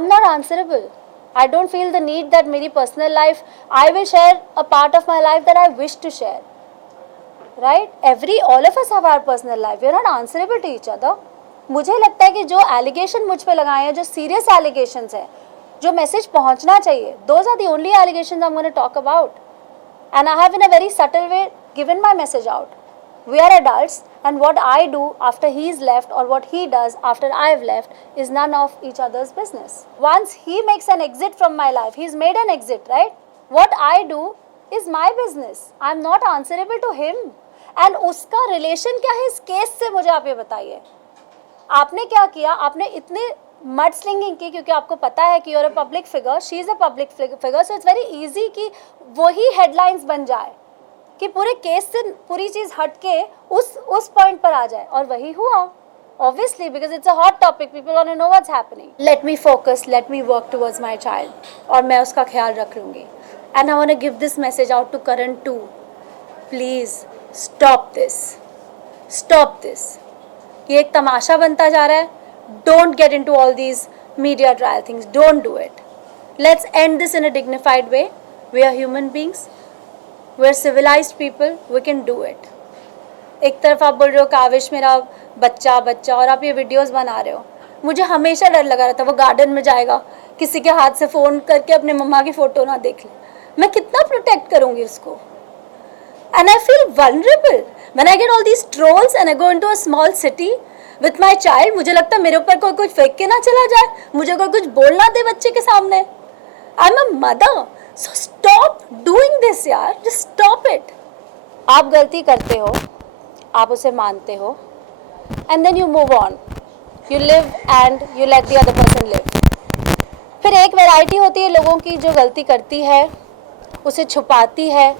I'm not answerable. I don't feel the need that मेरी personal life, I will share a part of my life that I wish to share. Right? All of us have our personal life. We are not answerable to each other. मुझे लगता है कि जो allegation मुझ पे लगाए हैं, जो serious allegations हैं, जो message पहुंचना चाहिए, those are the only allegations I'm going to talk about. And I have in a very subtle way given my message out. We are adults, and what I do after he's left or what he does after I've left is none of each other's business. Once he makes an exit from my life, he's made an exit, right? What I do is my business. I'm not answerable to him. And उसका relation क्या है इस case से, मुझे आप ये बताइए. आपने क्या किया? आपने इतने मड स्लिंगिंग की क्योंकि आपको पता है कि you're a public figure, she is a public figure, so it's very easy कि वही headlines बन जाए, कि पूरे केस से पूरी चीज हटके उस पॉइंट पर आ जाए, और वही हुआ. Obviously, because it's a hot topic, people want to know what's happening. Let me focus, let me work towards my child, और मैं उसका ख्याल रख लूँगी. And I want to give this message out to Karan too. Please stop this. Stop this. ये एक तमाशा बनता जा रहा है. Don't get into all these media trial things. Don't do it. Let's end this in a dignified way. We are human beings. We are civilized people. We can do it. एक तरफ आप बोल रहे हो काविश मेरा बच्चा बच्चा, और आप ये वीडियोस बना रहे हो. मुझे हमेशा डर लगा रहता, वो गार्डन में जाएगा, किसी के हाथ से फ़ोन करके अपने मम्मा की फ़ोटो ना देख ले. मैं कितना प्रोटेक्ट करूँगी उसको. And I feel vulnerable when I get all these trolls and I go into a small city with my child. मुझे लगता है मेरे ऊपर कोई कुछ फेंक के ना चला जाए, मुझे कोई कुछ बोलना दे बच्चे के सामने. I'm a mother, so stop doing this यार, just stop it. आप गलती करते हो, आप उसे मानते हो, and then you move on. You live and you let the other person live. फिर एक वैरायटी होती है लोगों की जो गलती करती है, उसे छुपाती है,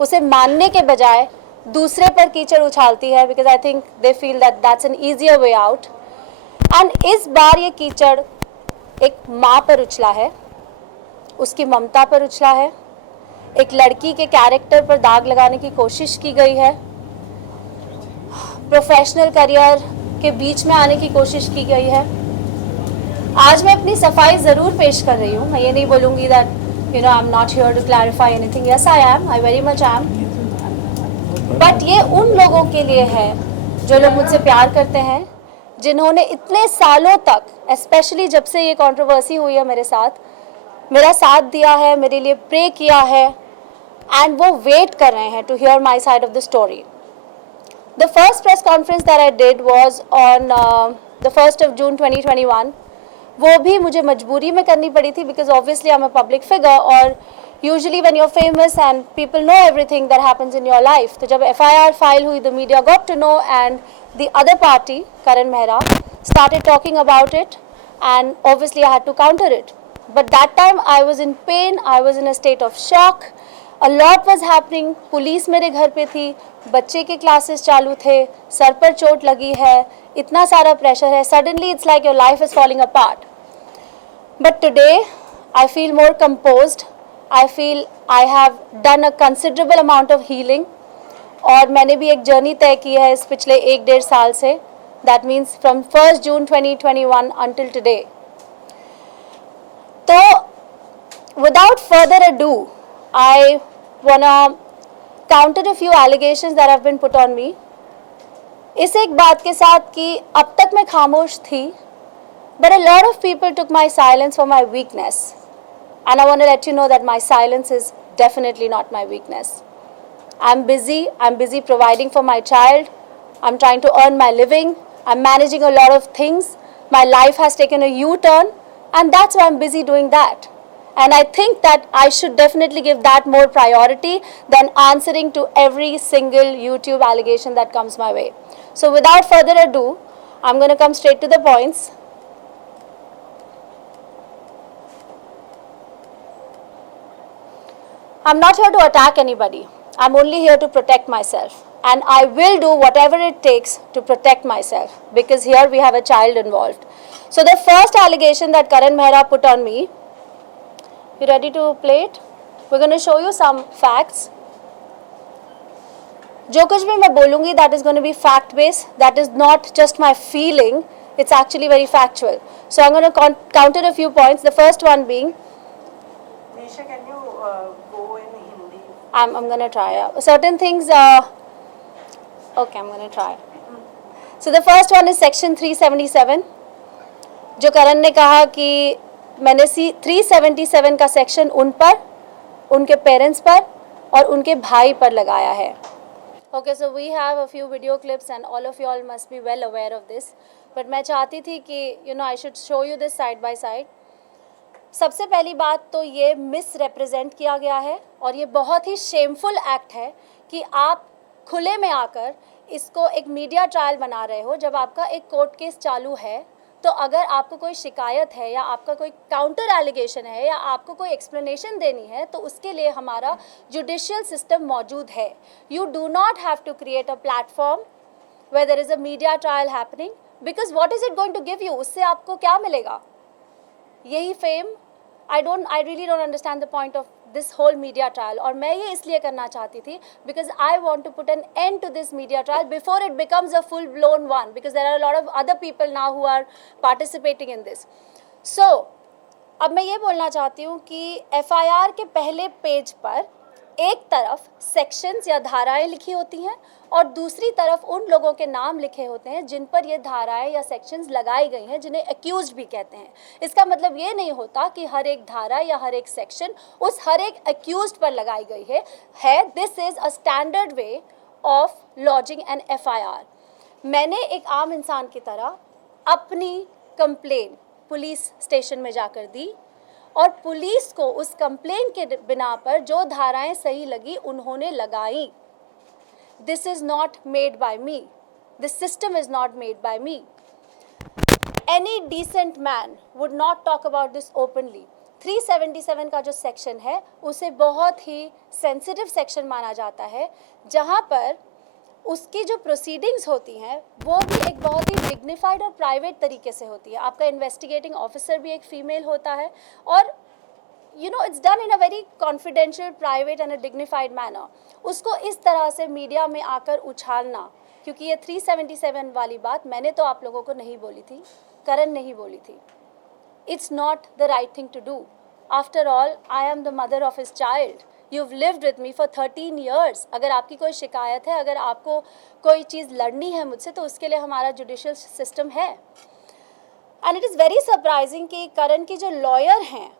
उसे मानने के बजाय दूसरे पर कीचड़ उछालती है, because I think they feel that that's an easier way out. And इस बार ये कीचड़ एक माँ पर उछला है, उसकी ममता पर उछला है, एक लड़की के कैरेक्टर पर दाग लगाने की कोशिश की गई है, प्रोफेशनल करियर के बीच में आने की कोशिश की गई है. आज मैं अपनी सफाई ज़रूर पेश कर रही हूँ. मैं ये नहीं बोलूँगी that I'm not here to clarify anything. Yes, I am. I very much am. But ये उन लोगों के लिए है जो लोग मुझसे प्यार करते हैं, जिन्होंने इतने सालों तक, स्पेशली जब से ये कंट्रोवर्सी हुई है मेरे साथ, मेरा साथ दिया है, मेरे लिए प्रे किया है, एंड वो वेट कर रहे हैं to hear my side of the story. The first press conference that I did was on the 1st of June 2021. वो भी मुझे मजबूरी में करनी पड़ी थी, because obviously I am a public figure, और usually when you are famous and people know everything that happens in your life. तो जब FIR फाइल हुई, the media got to know, and the other party, Karan Mehra, started talking about it, and obviously I had to counter it. But that time I was in pain, I was in a state of shock. A lot was happening. Police मेरे घर पे थी, बच्चे के classes चालू थे, sir पर चोट लगी है, इतना सारा प्रेशर है. Suddenly it's like your life is falling apart. But today I feel more composed. I feel I have done a considerable amount of healing. और मैंने भी एक जर्नी तय की है इस पिछले 1-1.5 साल से. That means from 1st June 2021 until today. तो without further ado, I wanna counter a few allegations that have been put on me. इस एक बात के साथ कि अब तक मैं खामोश थी, but a lot of people took my silence for my weakness. And I want to let you know that my silence is definitely not my weakness. I'm busy providing for my child. I'm trying to earn my living. I'm managing a lot of things. My life has taken a U-turn, and that's why I'm busy doing that. And I think that I should definitely give that more priority than answering to every single YouTube allegation that comes my way. So without further ado, I'm going to come straight to the points. I'm not here to attack anybody. I'm only here to protect myself. And I will do whatever it takes to protect myself, because here we have a child involved. So the first allegation that Karan Mehra put on me, you ready to play it? We're going to show you some facts. जो कुछ भी मैं बोलूँगी, that is going to be fact based. That is not just my feeling. It's actually very factual. So I'm going to counter a few points. The first one being, Nisha, can you go in Hindi? I'm going to try. Certain things, okay, I'm going to try. So the first one is section 377. जो करण ने कहा कि मैंने 377 का section उन पर, उनके parents पर और उनके भाई पर लगाया है. Okay, so we have a few video clips and all of you all must be well aware of this. But मैं चाहती थी कि I should show you this side by side. सबसे पहली बात तो ये मिस रिप्रेजेंट किया गया है और ये बहुत ही शेमफुल एक्ट है कि आप खुले में आकर इसको एक मीडिया ट्रायल बना रहे हो जब आपका एक कोर्ट केस चालू है. तो अगर आपको कोई शिकायत है या आपका कोई काउंटर एलिगेशन है या आपको कोई एक्सप्लेनेशन देनी है तो उसके लिए हमारा जुडिशियल सिस्टम मौजूद है. You do not have to create a platform where there is a media trial happening, because what is it going to give you? उससे आपको क्या मिलेगा? यही fame? I really don't understand the point of this whole media trial. और मैं ये इसलिए करना चाहती थी because I want to put an end to this media trial before it becomes a full blown one, because there are a lot of other people now who are participating in this. So अब मैं ये बोलना चाहती हूँ कि FIR के पहले page पर एक तरफ सेक्शंस या धाराएं लिखी होती हैं और दूसरी तरफ उन लोगों के नाम लिखे होते हैं जिन पर ये धाराएं या सेक्शंस लगाई गई हैं, जिन्हें एक्यूज्ड भी कहते हैं. इसका मतलब ये नहीं होता कि हर एक धारा या हर एक सेक्शन उस हर एक एक्यूज्ड पर लगाई गई है. This is a standard way of lodging an FIR. मैंने एक आम इंसान की तरह अपनी कंप्लेन पुलिस स्टेशन में जाकर दी और पुलिस को उस कंप्लेन के बिना पर जो धाराएं सही लगी उन्होंने लगाई. This is not made by me. This system is not made by me. Any decent man would not talk about this openly. 377 का जो सेक्शन है उसे बहुत ही सेंसिटिव सेक्शन माना जाता है, जहाँ पर उसकी जो प्रोसीडिंग्स होती हैं वो भी एक बहुत ही डिग्निफाइड और प्राइवेट तरीके से होती है. आपका इन्वेस्टिगेटिंग ऑफिसर भी एक फीमेल होता है और it's done in a very confidential, private and a dignified manner. उसको इस तरह से मीडिया में आकर उछालना, क्योंकि ये 377 वाली बात मैंने तो आप लोगों को नहीं बोली थी, करण नहीं बोली थी. It's not the right thing to do. After all, I am the mother of his child. You've lived with me for 13 years. अगर आपकी कोई शिकायत है, अगर आपको कोई चीज़ लड़नी है मुझसे, तो उसके लिए हमारा जुडिशियल सिस्टम है. And it is very surprising कि करण की जो लॉयर हैं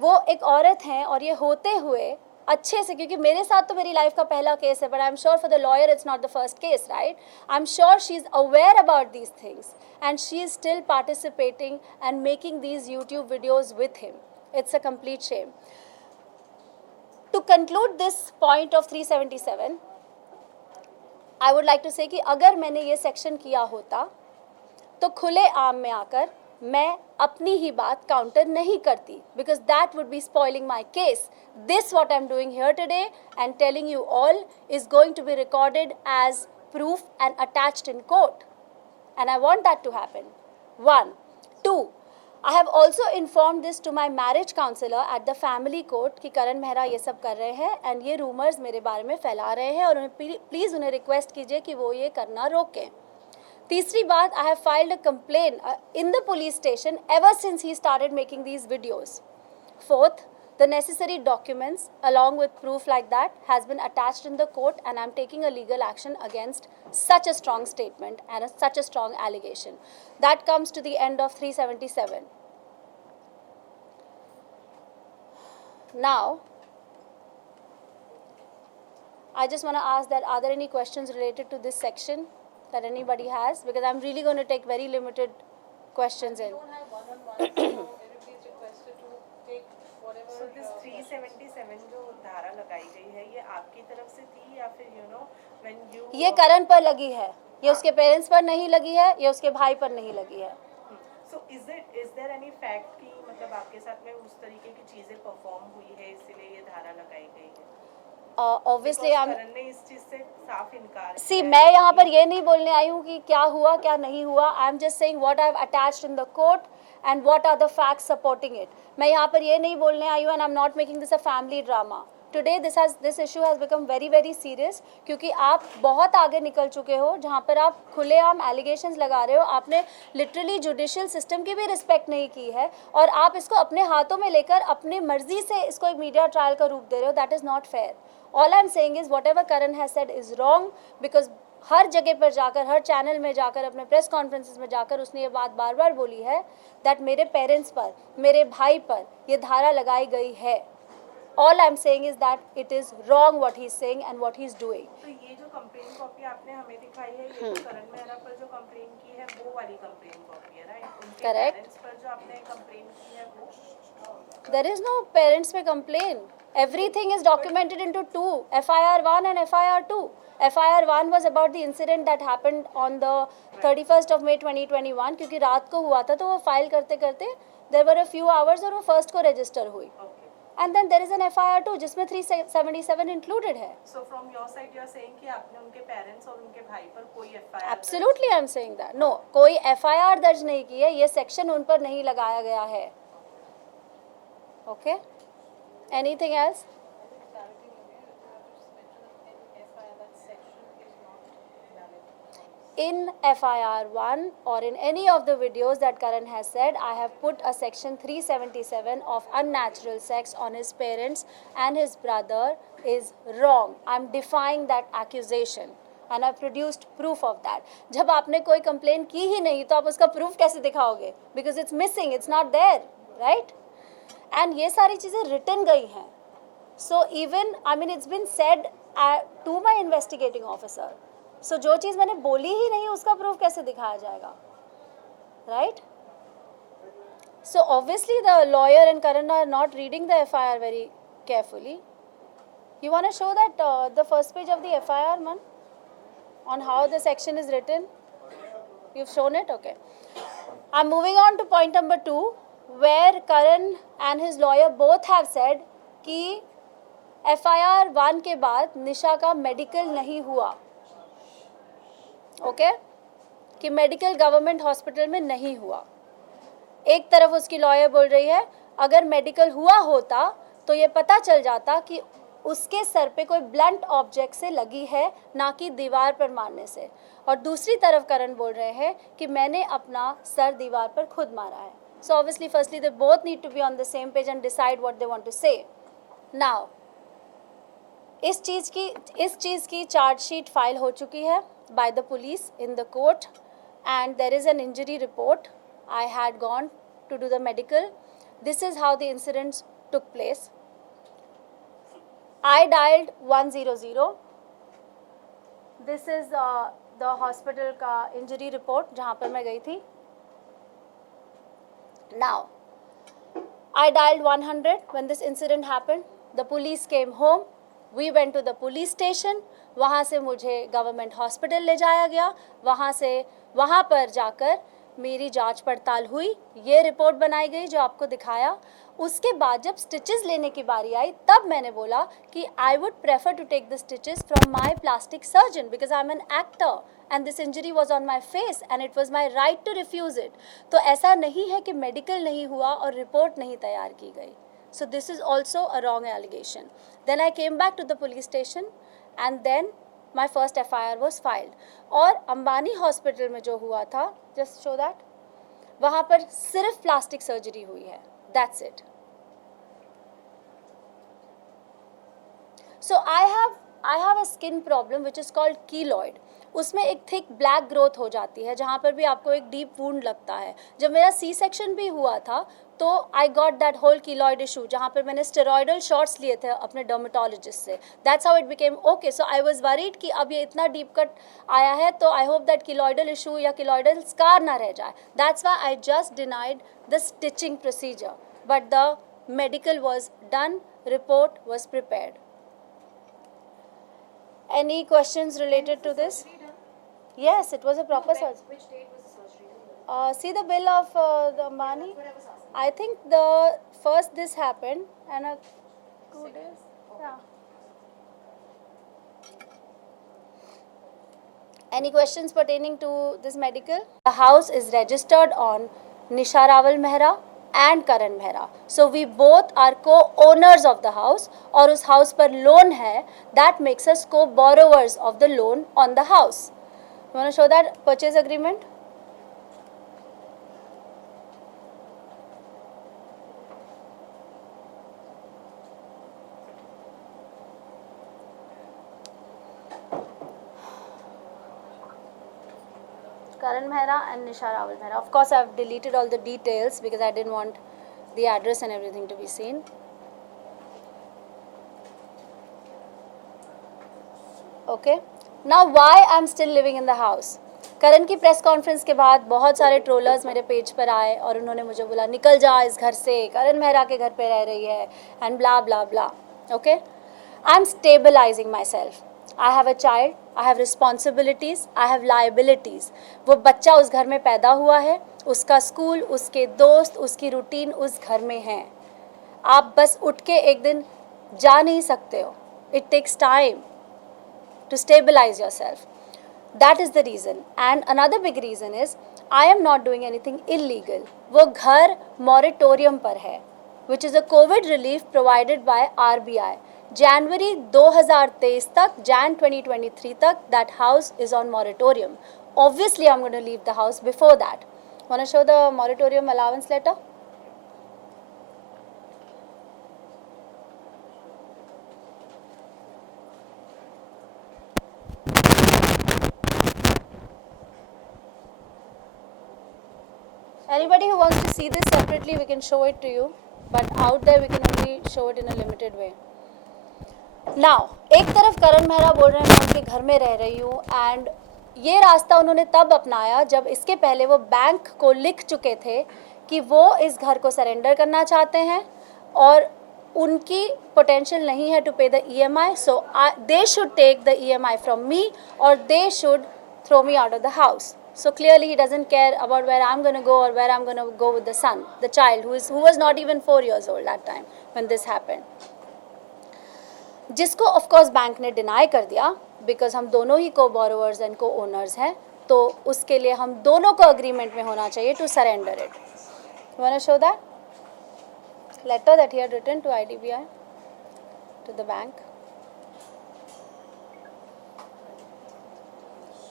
वो एक औरत हैं और ये होते हुए अच्छे से, क्योंकि मेरे साथ तो मेरी लाइफ का पहला केस है, but I am sure for the lawyer it's not the first case, right? I am sure she is aware about these things and she is still participating and making these YouTube videos with him. It's a complete shame. To conclude this point of 377, I would like to say कि अगर मैंने ये section किया होता तो खुले आम में आकर मैं अपनी ही बात काउंटर नहीं करती, because that would be spoiling my case. This what I am doing here today and telling you all is going to be recorded as proof and attached in court, and I want that to happen. 1. 2. I have also informed this to my marriage counselor at the family court कि करण मेहरा ये सब कर रहे हैं and ये rumours मेरे बारे में फैला रहे हैं और प्लीज़ उन्हें रिक्वेस्ट कीजिए कि वो ये करना रोकें. तीसरी बात, I have filed a complaint in the police station ever since he started making these videos. 4th, the necessary documents along with proof like that has been attached in the court and I'm taking a legal action against such a strong statement and such a strong allegation. That comes to the end of 377. Now, I just want to ask that are there any questions related to this section that anybody has? Because I'm really going to take very limited questions in. don't have one-on-one, so everybody is requested to take whatever. So this 377 जो धारा लगाई गई है, ये आपकी तरफ से थी या फिर when you? ये करण पर लगी है, ये उसके पेरेंट्स पर नहीं लगी है, ये उसके भाई पर नहीं लगी है. So is there any fact कि मतलब आपके साथ में उस तरीके की चीजें परफॉर्म हुई है इसलिए ये धारा लगाई गई है? Obviously करण ने इस चीज से साफ इनकार See, मैं यहाँ पर ये नहीं बोलने आई हूँ कि क्या हुआ क्या नहीं हुआ. I am just saying what I have attached in the court and what are the facts supporting it. मैं यहाँ पर ये नहीं बोलने आई हूँ and I'm not making this a family drama. Today this issue has become very very serious, क्योंकि आप बहुत आगे निकल चुके हो, जहाँ पर आप खुलेआम एलिगेशंस लगा रहे हो। आपने लिटरली जुडिशियल सिस्टम की भी रिस्पेक्ट नहीं की है, और आप इसको अपने हाथों में लेकर अपनी मर्जी से इसको एक मीडिया ट्रायल का रूप दे रहे हो। That is not fair. All I am saying is whatever Karan has said is wrong, because हर जगह पर जाकर, हर चैनल में जाकर, अपने प्रेस कॉन्फ्रेंसेस में जाकर उसने ये बात बार बार बोली है दैट मेरे पेरेंट्स पर, मेरे भाई पर ये धारा लगाई गई है। All I'm saying is that it is wrong what he's saying and what he's doing. तो ये जो कंप्लेन कॉपी आपने हमें दिखाई है, ये तो करण मेहरा पर जो कंप्लेन की है वो वाली कंप्लेन कॉपी है, राइट? उनके Correct. पेरेंट्स पर जो आपने कंप्लेन की है वो There is no parents may complain. Everything is documented into two, FIR 1 and FIR 2. FIR 1 was about the incident that happened on the 31st of May 2021, क्योंकि रात को हुआ था, तो वो फाइल करते करते there were a few hours और वो फर्स्ट को रजिस्टर हुई। And then there is an FIR 2 जिसमें 377 included है। So from your side you are saying कि आपने उनके पेरेंट्स और उनके भाई पर कोई FIR Absolutely I am saying that. No, कोई FIR दर्ज नहीं की है, ये सेक्शन उन पर नहीं लगाया गया है। Okay? Anything else? In FIR 1 or in any of the videos that Karan has said, I have put a section 377 of unnatural sex on his parents and his brother is wrong. I'm defying that accusation and I produced proof of that. जब आपने कोई complaint की ही नहीं तो आप उसका proof कैसे दिखाओगे? Because it's missing, it's not there, right? And ये सारी चीज़ें written गई हैं. So even, I mean, it's been said to my investigating officer. So जो चीज़ मैंने बोली ही नहीं उसका प्रूफ कैसे दिखाया जाएगा, right? So obviously the lawyer and Karan are not reading the FIR very carefully. You want to show that the first page of the FIR, man, on how the section is written? You've shown it, okay. I'm moving on to point number 2, where Karan and his lawyer both have said कि FIR 1 के बाद निशा का medical नहीं हुआ, okay कि medical government hospital में नहीं हुआ। एक तरफ उसकी लॉयर बोल रही है अगर मेडिकल हुआ होता तो ये पता चल जाता कि उसके सर पे कोई ब्लंट ऑब्जेक्ट से लगी है, ना कि दीवार पर मारने से। और दूसरी तरफ करण बोल रहे हैं कि मैंने अपना सर दीवार पर खुद मारा है। So obviously firstly they both need to be on the same page and decide what they want to say. Now इस चीज़ की चार्जशीट फाइल हो चुकी है by the police in the court and there is an injury report. I had gone to do the medical. This is how the incidents took place. I dialed 100. This is the hospital का injury report जहाँ पर मैं गई थी. Now, I dialed 100 when this incident happened. The police came home. We went to the police station. वहाँ से मुझे government hospital ले जाया गया। वहाँ पर जाकर मेरी जांच पड़ताल हुई, ये रिपोर्ट बनाई गई जो आपको दिखाया। उसके बाद जब स्टिचेस लेने की बारी आई तब मैंने बोला कि I would prefer to take the stitches from my plastic surgeon because I am an actor and this injury was on my face and it was my right to refuse it. तो ऐसा नहीं है कि medical नहीं हुआ और report नहीं तैयार की गई। So this is also a wrong allegation. Then I came back to the police station and then my first FIR was filed. और अंबानी हॉस्पिटल में जो हुआ था, just show that, वहाँ पर सिर्फ प्लास्टिक सर्जरी हुई है, that's it. So I have a skin problem which is called keloid. उसमें एक थिक ब्लैक ग्रोथ हो जाती है जहाँ पर भी आपको एक डीप वूंड लगता है। जब मेरा C-सेक्शन भी हुआ था तो I got that whole keloid issue जहाँ पर मैंने स्टेरॉइडल शॉट्स लिए थे अपने डर्मेटोलॉजिस्ट से। That's how it became okay. So I was worried कि अब ये इतना डीप कट आया है तो आई होप दैट कीलॉइडल इशू या कीलॉइडल स्कार ना रह जाए। That's why I just denied the stitching procedure but the medical was done, report was prepared. Any questions related to this? Yes, it was a proper surgery. Which date was the surgery? See the bill of the Ambani? I think the first this happened and 2 days. Yeah. Any questions pertaining to this medical? The house is registered on Nisha Rawal Mehra and Karan Mehra. So we both are co-owners of the house और उस house पर loan है, that makes us co-borrowers of the loan on the house. You want to show that purchase agreement? Karan Mehra and Nisha Rawal Mehra. Of course, I've deleted all the details because I didn't want the address and everything to be seen. Okay. Now, why I'm still living in the house? करण की press conference के बाद बहुत सारे trollers मेरे page पर आए और उन्होंने मुझे बोला निकल जा इस घर से, करण मेहरा के घर पे रह रही है and blah blah blah. Okay, I am stabilising myself. I have a child, I have responsibilities, I have liabilities. वो बच्चा उस घर में पैदा हुआ है, उसका स्कूल, उसके दोस्त, उसकी रूटीन उस घर में है. आप बस उठ के एक दिन जा नहीं सकते हो. It takes time to stabilize yourself. That is the reason. And another big reason is I am not doing anything illegal. वो घर moratorium पर है, which is a COVID relief provided by RBI. January 2023 तक, Jan 2023 तक, that house is on moratorium. Obviously, I'm going to leave the house before that. Want to show the moratorium allowance letter? Anybody who wants to see this separately, we can show it to you. But out there, we can only show it in a limited way. Now, एक तरफ करण मेहरा बोल रहे हैं मैं उनके घर में रह रही हूँ एंड ये रास्ता उन्होंने तब अपनाया जब इसके पहले वो बैंक को लिख चुके थे कि वो इस घर को सरेंडर करना चाहते हैं और उनकी पोटेंशियल नहीं है to pay the EMI, so they should take the EMI from me और दे शुड throw me out of the house. So clearly he doesn't care about where I'm going to go or where I'm going to go with the son, the child who was not even 4 years old that time when this happened. जिसको of course bank ने deny कर दिया because हम दोनों ही को borrowers and को owners हैं, तो उसके लिए हम दोनों को अग्रीमेंट में होना चाहिए to surrender it. You want to show that letter that he had written to IDBI to the bank.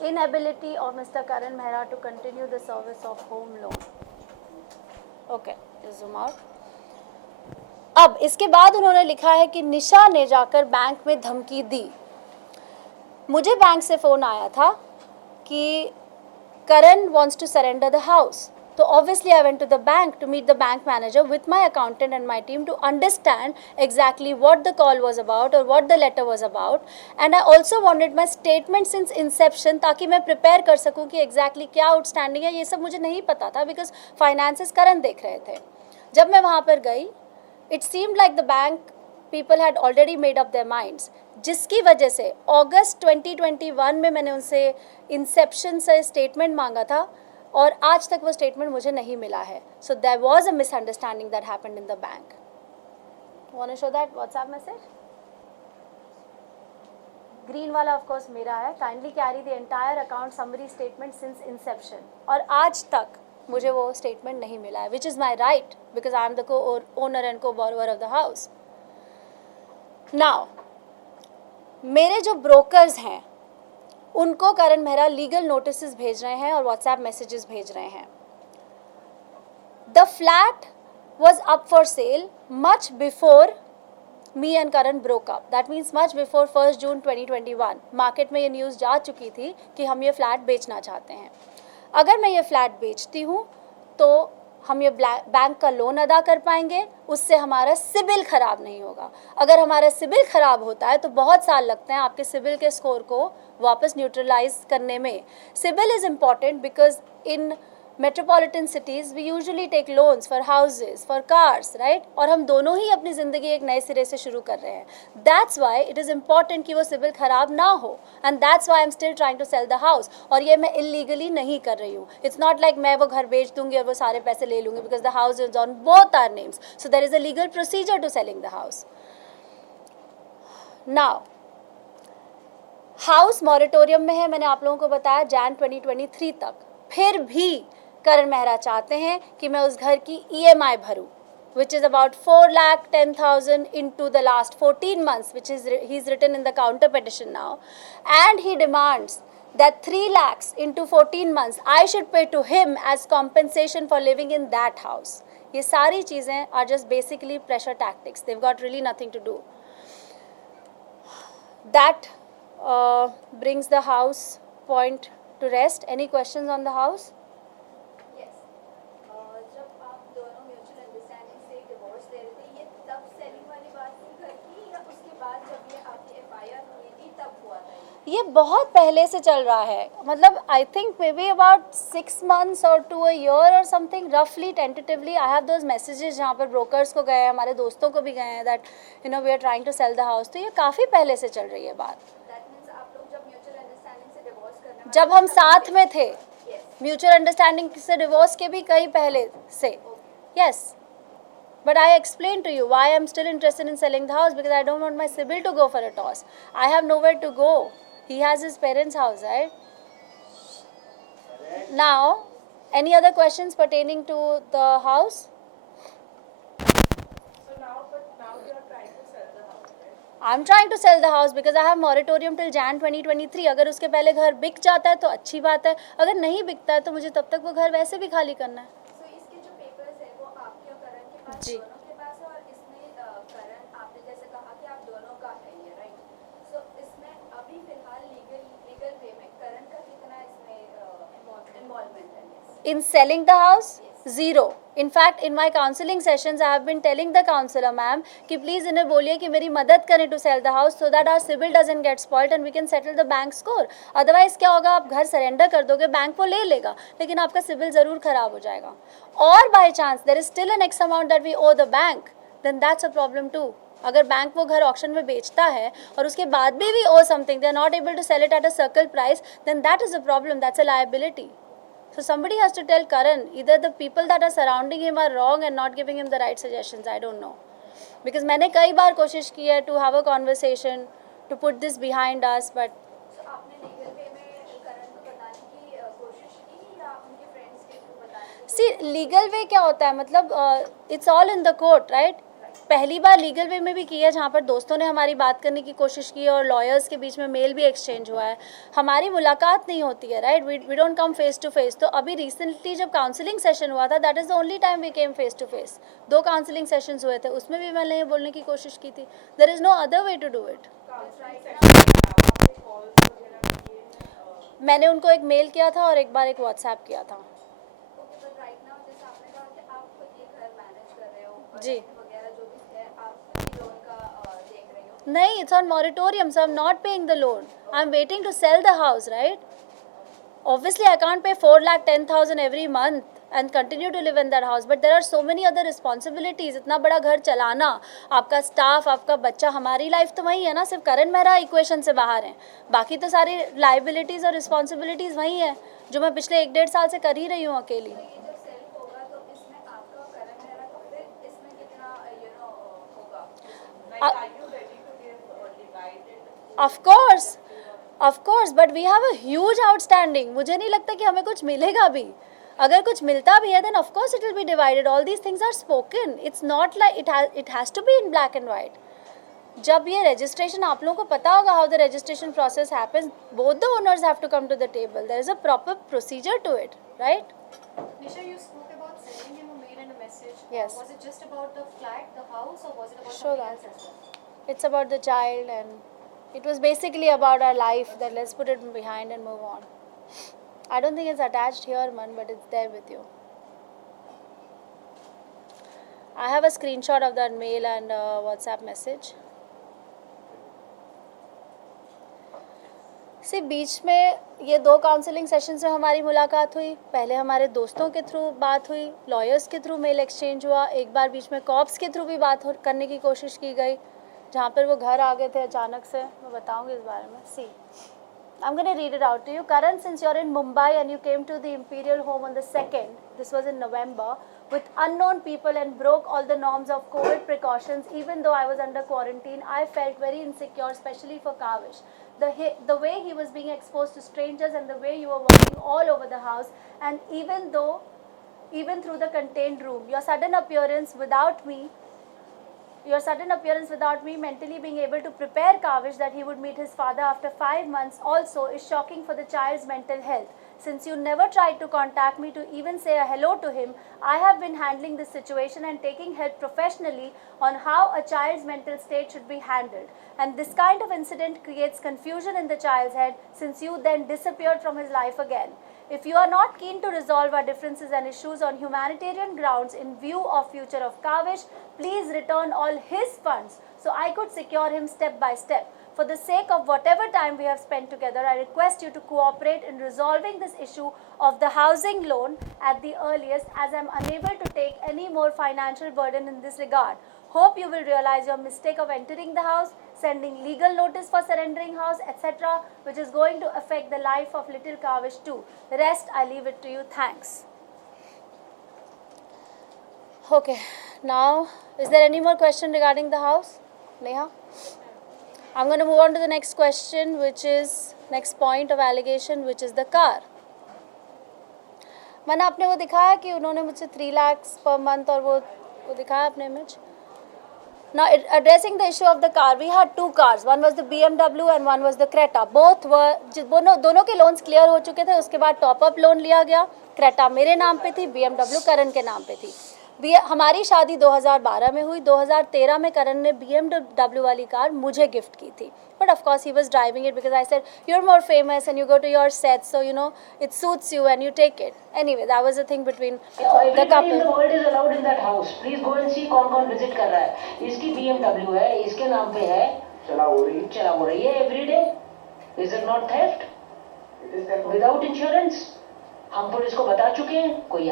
Inability of Mr. Karan Mehra to continue the service of home loan. Okay, zoom out. अब इसके बाद उन्होंने लिखा है कि निशा ने जाकर bank में धमकी दी. मुझे बैंक से फ़ोन आया था कि करण wants to surrender the house. So obviously I went to the bank to meet the bank manager with my accountant and my team to understand exactly what the call was about or what the letter was about. And I also wanted my statement since inception ताकि मैं prepare कर सकूँ कि exactly क्या outstanding है. ये सब मुझे नहीं पता था because finances करण देख रहे थे. जब मैं वहाँ पर गई, it seemed like the bank people had already made up their minds, जिसकी वजह से अगस्त 2021 में मैंने उनसे इंसेप्शन से स्टेटमेंट मांगा था और आज तक वो स्टेटमेंट मुझे नहीं मिला है. So there was a misunderstanding that happened in the bank. Want to show that WhatsApp message. Green वाला ऑफ कोर्स मेरा है. Kindly carry the entire account summary statement since inception. और आज तक मुझे वो स्टेटमेंट नहीं मिला है, which is my right because I am the co owner and co borrower of the house. Now मेरे जो ब्रोकर्स हैं उनको करण मेहरा लीगल नोटिसेस भेज रहे हैं और व्हाट्सएप मैसेजेस भेज रहे हैं. The flat was up for sale much before me and Karan broke up. That means much before 1 June 2021 market में ये न्यूज़ जा चुकी थी कि हम ये फ्लैट बेचना चाहते हैं. अगर मैं ये फ्लैट बेचती हूँ तो हम ये बैंक का लोन अदा कर पाएंगे, उससे हमारा सिबिल ख़राब नहीं होगा. अगर हमारा सिबिल ख़राब होता है तो बहुत साल लगते हैं आपके सिबिल के स्कोर को वापस न्यूट्रलाइज करने में. CIBIL is important because in metropolitan cities we usually take loans for houses for cars, right. और हम दोनों ही अपनी ज़िंदगी एक नए सिरे से शुरू कर रहे हैं. That's why it is important कि वो सिबिल ख़राब ना हो and that's why I am still trying to sell the house. और ये मैं इलीगली नहीं कर रही हूँ. इट्स नॉट लाइक मैं वो घर बेच दूंगी और वो सारे पैसे ले लूँगी because the house is on both our names. So there is a legal procedure to selling the house. Now house moratorium में है, मैंने आप लोगों को बताया जैन 2023 तक. फिर भी करण मेहरा चाहते हैं कि मैं उस घर की EMI भरूं, which is about 4,10,000 into the last 14 months, which is he's written in the counter petition now, and he demands that 3 lakhs into 14 months I should pay to him as compensation for living in that house. ये सारी चीज़ें are just basically pressure tactics. They've got really nothing to do. That brings the house point to rest. Any questions on the house? Yes. जब आप दोनों mutual understanding से divorce ले रहे थे, ये तब सेलिंग वाली बात थी घर की, या उसके बाद जब ये आपकी FIR हुई थी तब हुआ था ये बहुत पहले से चल रहा है, मतलब I think may be about 6 months और टू अ ईयर और समथिंग, रफली tentatively I have those messages जहाँ पर ब्रोकर्स को गए हैं, हमारे दोस्तों को भी गए हैं that you know we are trying to sell the house. तो ये काफ़ी पहले से चल रही है बात. दैट मीन्स आप लोग जब म्यूचुअल अंडरस्टैंडिंग से डिवोर्स करने वाले जब हम साथ में थे, Yes. म्यूचुअल अंडरस्टैंडिंग से डिवोर्स के भी कई पहले से. Yes, but I explained to you why I'm still interested in selling the house, because I don't want my Sibyl to go for a toss. I have nowhere to go. He has his parents' house, right? Now, any other questions pertaining to the house? So now you are trying to sell the house, right? I'm trying to sell the house because I have moratorium till Jan 2023. अगर उसके पहले घर बिक जाता है तो अच्छी बात है, अगर नहीं बिकता है तो मुझे तब तक वो घर वैसे भी खाली करना है. सो इसके जो पेपर्स है वो आपके और करण के पास जी. दोनों के पास है, और इसमें करण आपने जैसे कहा कि आप दोनों का है ये, राइट? सो इसमें अभी फिलहाल लीगल वे में करण का कितना इसमें इन्वॉल्वमेंट है? In selling the house? Zero. In fact, in my counseling sessions, I have been telling the counselor, ma'am, कि please इन्हें बोलिए कि मेरी मदद करें to sell the house so that our CIBIL doesn't get spoiled and we can settle the bank score. Otherwise क्या होगा, आप घर सरेंडर कर दोगे, बैंक वो ले लेगा, लेकिन आपका CIBIL ज़रूर खराब हो जाएगा. और by chance there is still an X amount that we owe the bank, then that's a problem too. अगर बैंक वो घर ऑक्शन में बेचता है और उसके बाद भी we owe something, they are not able to sell it at a circle price, then that is a problem, that's a liability. So somebody has to tell Karan, either the people that are surrounding him are wrong and not giving him the right suggestions, I don't know. Because मैंने कई बार कोशिश की है to have a conversation, to put this behind us, but सो आपने legal way में करण को बताने की कोशिश की, या उनके फ्रेंड्स के थ्रू बताने की? see legal way क्या होता है, मतलब it's all in the court, right? पहली बार लीगल वे में भी किया जहाँ पर दोस्तों ने हमारी बात करने की कोशिश की और लॉयर्स के बीच में मेल भी एक्सचेंज हुआ है, हमारी मुलाकात नहीं होती है, right? We don't come face to face. तो अभी रिसेंटली जब काउंसलिंग सेशन हुआ था, that is the only time we came face to face. 2 counselling sessions हुए थे, उसमें भी मैंने ये बोलने की कोशिश की थी, there is no other way to do it. Counseling session में आपने calls वगैरह किए हैं? मैंने उनको एक मेल किया था और एक बार एक व्हाट्सएप किया था. ओके, बट राइट नाउ जैसे आपने कहा कि आप खुद ये घर मैनेज कर रहे हो, जी. वगैरह जो भी है आप खुद ही लोन का देख रहे हो? नहीं, it's on moratorium, so I'm not paying the loan. I'm waiting to sell the house, right? Obviously, I can't pay 4,10,000 every month and continue to live in that house. But there are so many other responsibilities. इतना बड़ा घर चलाना, आपका staff, आपका बच्चा, हमारी life तो वही है ना, सिर्फ करण मेहरा इक्वेशन से बाहर हैं. बाकी तो सारी लाइबिलिटीज़ और रिस्पॉन्सिबिलिटीज़ वही हैं जो मैं पिछले 1-1.5 साल से कर ही रही हूँ अकेली. तो ये जब सेल होगा तो इसमें आपका और करण मेहरा का फिर इसमें कितना होगा? Like, are you ready to give divided? Of course, but we have a huge outstanding. मुझे नहीं लगता कि हमें कुछ मिलेगा भी. अगर कुछ मिलता भी है, then of course it will be divided. All these things are spoken. It's not like it has to be in black and white. जब ये registration, आप लोगों को पता होगा how the registration process happens. Both the owners have to come to the table. There is a proper procedure to it, right? Nisha, you spoke about sending him a mail and a message. Yes. Was it just about the flat, the house, or was it about Sure something that. else as well? It's about the child, and it was basically about our life, that let's put it behind and move on. I don't think it's attached here, man, but it's there with you. I have a screenshot of that mail and WhatsApp message. See, बीच में ये 2 counselling sessions में हमारी मुलाकात हुई. पहले हमारे दोस्तों के थ्रू बात हुई, लॉयर्स के थ्रू मेल एक्सचेंज हुआ, एक बार बीच में कॉप्स के थ्रू भी बात करने की कोशिश की गई, जहाँ पर वो घर आ गए थे अचानक से. मैं बताऊँगी इस बारे में. See, I'm going to read it out to you. Karan, since you're in Mumbai and you came to the Imperial Home on the 2nd, this was in November, with unknown people and broke all the norms of COVID precautions, even though I was under quarantine, I felt very insecure, especially for Kavish. The way he was being exposed to strangers and the way you were walking all over the house, and even though even through the contained room. Your sudden appearance without me mentally being able to prepare Kavish that he would meet his father after 5 months also is shocking for the child's mental health. Since you never tried to contact me to even say a hello to him, I have been handling this situation and taking help professionally on how a child's mental state should be handled. And this kind of incident creates confusion in the child's head since you then disappeared from his life again. If you are not keen to resolve our differences and issues on humanitarian grounds in view of future of Kavish, please return all his funds so I could secure him step by step. For the sake of whatever time we have spent together, I request you to cooperate in resolving this issue of the housing loan at the earliest, as I am unable to take any more financial burden in this regard. Hope you will realize your mistake of entering the house, sending legal notice for surrendering house, etc., which is going to affect the life of little Kavish too. The rest I leave it to you. Thanks. Okay, now is there any more question regarding the house? Neha? I'm going to move on to the next question, which is next point of allegation, which is the car. मैंने आपने वो दिखाया कि उन्होंने मुझसे 3 lakhs per month और वो दिखाया अपने image. Now, addressing the issue of the car, we had 2 cars. One was the BMW and one was the Creta. Both were, दोनों के loans clear हो चुके थे. उसके बाद top up loan लिया गया. Creta मेरे नाम पे थी, BMW करण के नाम पे थी. हमारी शादी 2012 में हुई. 2013 में करण ने BMW वाली कार मुझे गिफ्ट की थी. But of course he was driving it because I said, you're more famous and you go to your sets, so you know it suits you and you take it. Anyway, that was the thing between the couple. Everybody in the world is allowed in that house. Please go and see कौन visit कर रहा है. इसकी BMW है, इसके नाम पे है. चला हो रही है every day. Is it not theft? It is theft. Without insurance. हम पुलिस को बता चुके हैं. कोई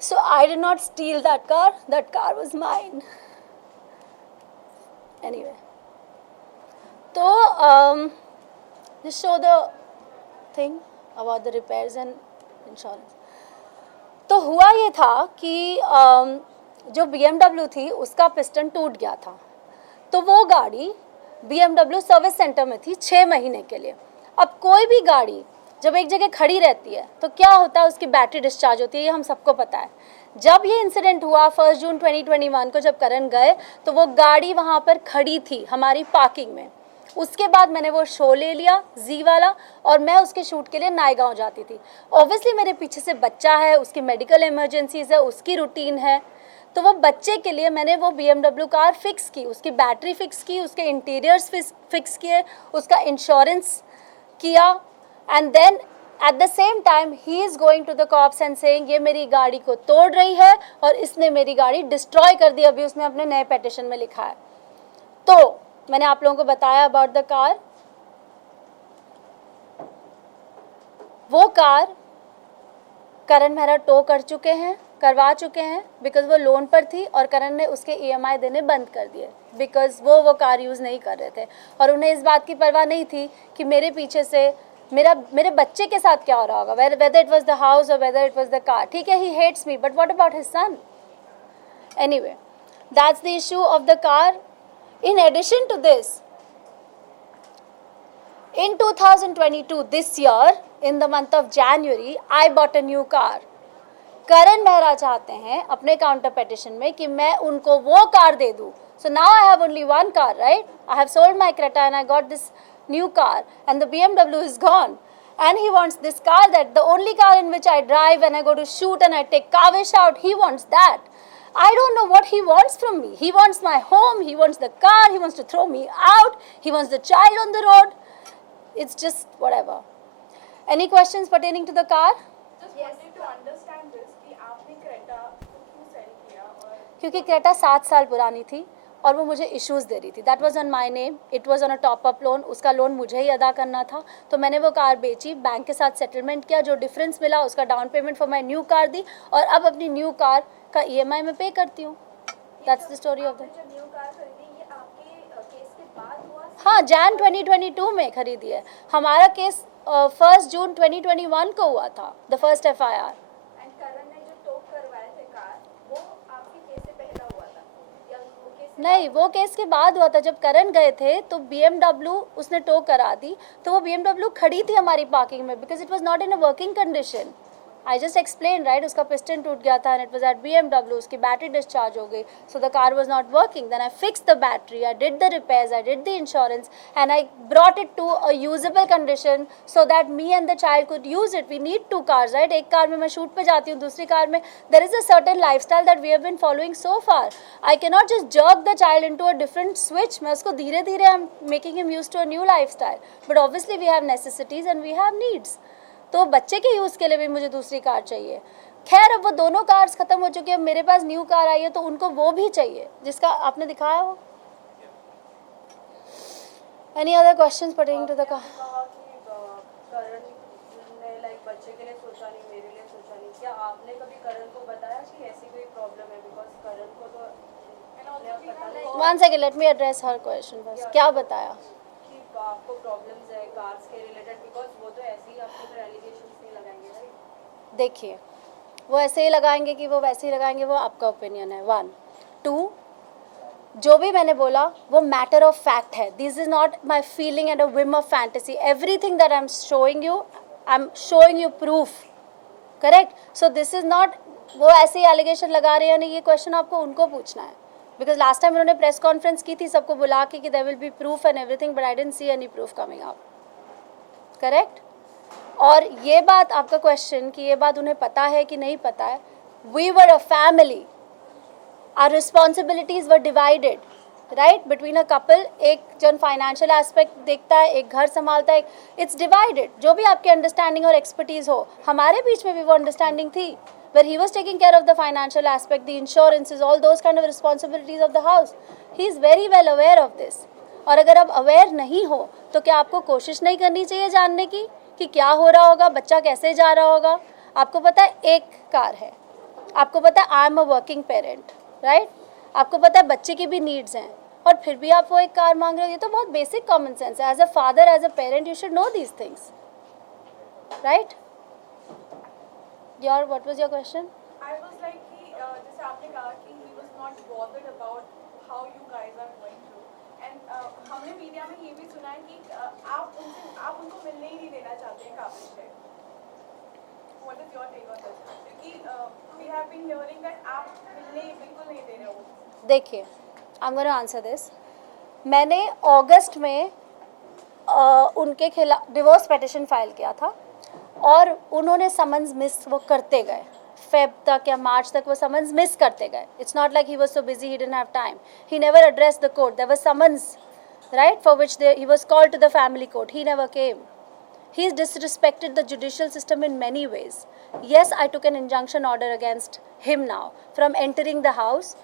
So I did not steal that car. That car was mine. Anyway. So, just show the thing about the repairs and insurance. तो हुआ ये था कि जो BMW थी उसका पिस्टन टूट गया था. तो वो गाड़ी BMW सर्विस सेंटर में थी 6 महीने के लिए. अब कोई भी गाड़ी जब एक जगह खड़ी रहती है तो क्या होता है, उसकी बैटरी डिस्चार्ज होती है, ये हम सबको पता है. जब ये इंसिडेंट हुआ 1 जून 2021 को, जब करण गए तो वो गाड़ी वहाँ पर खड़ी थी हमारी पार्किंग में. उसके बाद मैंने वो शो ले लिया जी वाला और मैं उसके शूट के लिए नायगांव जाती थी. ऑब्वियसली मेरे पीछे से बच्चा है, उसकी मेडिकल इमरजेंसीज है, उसकी रूटीन है. तो वो बच्चे के लिए मैंने वो BMW कार फिक्स की, उसकी बैटरी फिक्स की, उसके इंटीरियर्स फिक्स किए, उसका इंश्योरेंस किया. And then at the same time he is going to the cops and saying ये मेरी गाड़ी को तोड़ रही है और इसने मेरी गाड़ी डिस्ट्रॉय कर दी. अभी उसने अपने नए पेटिशन में लिखा है. तो मैंने आप लोगों को बताया अबाउट द कार. वो कार करण मेहरा टो करवा चुके हैं बिकॉज वो लोन पर थी और करण ने उसके EMI देने बंद कर दिए बिकॉज वो कार यूज़ नहीं कर रहे थे और उन्हें इस बात की परवाह नहीं थी कि मेरे पीछे से मेरे बच्चे के साथ क्या हो रहा होगा, whether it was the house or whether it was the car. ठीक है, he hates me, but what about his son? Anyway, that's the issue of the car. In addition to this, in 2022, this year, in the month of January, I bought a new car. करण मेहरा चाहते हैं अपने counter petition में कि मैं उनको वो car दे दूँ. So now I have only one car, right? I have sold my Creta and I got this new car and the BMW is gone. And he wants this car, that the only car in which I drive when I go to shoot and I take Kavish out, he wants that. I don't know what he wants from me. He wants my home, he wants the car, he wants to throw me out, he wants the child on the road. It's just whatever. Any questions pertaining to the car? Just wanted to understand this कि आपने Creta क्यों cell किया और क्योंकि Creta 7 साल पुरानी थी और वो मुझे इश्यूज दे रही थी. That was on my name, it was on a top up loan. उसका लोन मुझे ही अदा करना था. तो मैंने वो कार बेची, बैंक के साथ सेटलमेंट किया, जो डिफरेंस मिला उसका down payment for my new car दी और अब अपनी न्यू कार का EMI में पे करती हूँ. That's the story of the. जो न्यू कार खरीदी ये आपके केस के बाद हुआ? हाँ, जैन 2022 में खरीदी है. हमारा केस 1 जून 2021 को हुआ था, द फर्स्ट FIR. एंड करण ने जो टो करवाए थे कार, वो आपके केस से पहला हुआ था या वो केस? नहीं, वो केस के बाद हुआ था. जब करण गए थे तो BMW उसने टो करा दी, तो वो BMW खड़ी थी हमारी पार्किंग में because it was not in a working condition. I just explain right, उसका पिस्टन टूट गया था and it was at BMW, उसकी बैटरी डिस्चार्ज हो गई, so the car was not working, then I fix the battery, I did the repairs, I did the insurance and I brought it to a usable condition so that me and the child could use it. We need 2 cars right. एक car में मैं shoot पे जाती हूँ, दूसरी car में there is a certain lifestyle that we have been following so far. I can not just jerk the child into a different switch. मैं उसको धीरे धीरे I am making him use to a new lifestyle, but obviously we have necessities and we have needs. तो बच्चे के use के लिए भी मुझे दूसरी कार चाहिए. खैर अब वो दोनों कार्स खत्म हो चुकी है, मेरे पास न्यू कार आई है, तो उनको वो भी चाहिए जिसका आपने दिखाया हो. Any other questions pertaining to the car? कहा कि करण ने लाइक बच्चे के लिए सोचा नहीं, मेरे लिए सोचा नहीं. क्या आपने कभी करण को बताया कि ऐसी कोई प्रॉब्लम है? बिकॉज करण को तो पता नहीं one second, let me address her question first. क्या बताया कि आपको प्रॉब्लम्स है कार्स के रिलेटेड, बिकॉज वो तो ऐसे ही आपके ऊपर एलिगेशंस नहीं लगाएंगे राइट. देखिए, वो ऐसे ही लगाएंगे कि वो वैसे ही लगाएंगे, वो आपका ओपिनियन है. 1 2 जो भी मैंने बोला वो मैटर ऑफ फैक्ट है. This is not my feeling and a Vim of fantasy. Everything that I am showing you, I am showing you proof. Correct. So this is not वो ऐसे ही एलिगेशन लगा रहे हैं, नहीं, ये क्वेश्चन आपको उनको पूछना है. बिकॉज लास्ट टाइम उन्होंने प्रेस कॉन्फ्रेंस की थी सबको बुला के कि there will be proof and everything, but I didn't see any proof coming up. Correct. और ये बात आपका क्वेश्चन कि ये बात उन्हें पता है कि नहीं पता है, we were a family, our responsibilities were divided right between a couple. एक जन फाइनेंशियल एस्पेक्ट देखता है, एक घर संभालता है, इट्स डिवाइडेड. जो भी आपकी अंडरस्टैंडिंग और एक्सपर्टीज हो, हमारे बीच में भी वो अंडरस्टैंडिंग थी. where he was taking care of the financial aspect, the insurances, all those kind of responsibilities of the house. He is very well aware of this. और अगर आप अवेयर नहीं हो तो क्या आपको कोशिश नहीं करनी चाहिए जानने की कि क्या हो रहा होगा, बच्चा कैसे जा रहा होगा? आपको पता है एक कार है, आपको पता है आई am a working parent right, आपको पता है बच्चे की भी नीड्स हैं, और फिर भी आप वो एक कार मांग रहे हो. ये तो बहुत बेसिक कॉमन सेंस है. As a father, as a parent, you should know these things right. Your what was your question? I was like कि जैसे आपने कहा कि he was not bothered about how you guys are going through and हमने media में ये भी सुना है कि आप उनको मिलने ही नहीं देना चाहते हैं काबिल से. What is your take on this? क्योंकि we have been hearing that आप मिलने बिल्कुल नहीं दे रहे हो. देखिए, I'm going to answer this. मैंने अगस्त में उनके खिलाफ डिवोर्स पिटिशन फाइल किया था और उन्होंने समन्स मिस वो करते गए. फेब तक या मार्च तक वो समन्स मिस करते गए. It's not like he was so busy he didn't have time. He never addressed the court. There was summons right for which he was called to the family court. He never came. He has disrespected the judicial system in many ways. Yes, I took an injunction order against him now from entering the house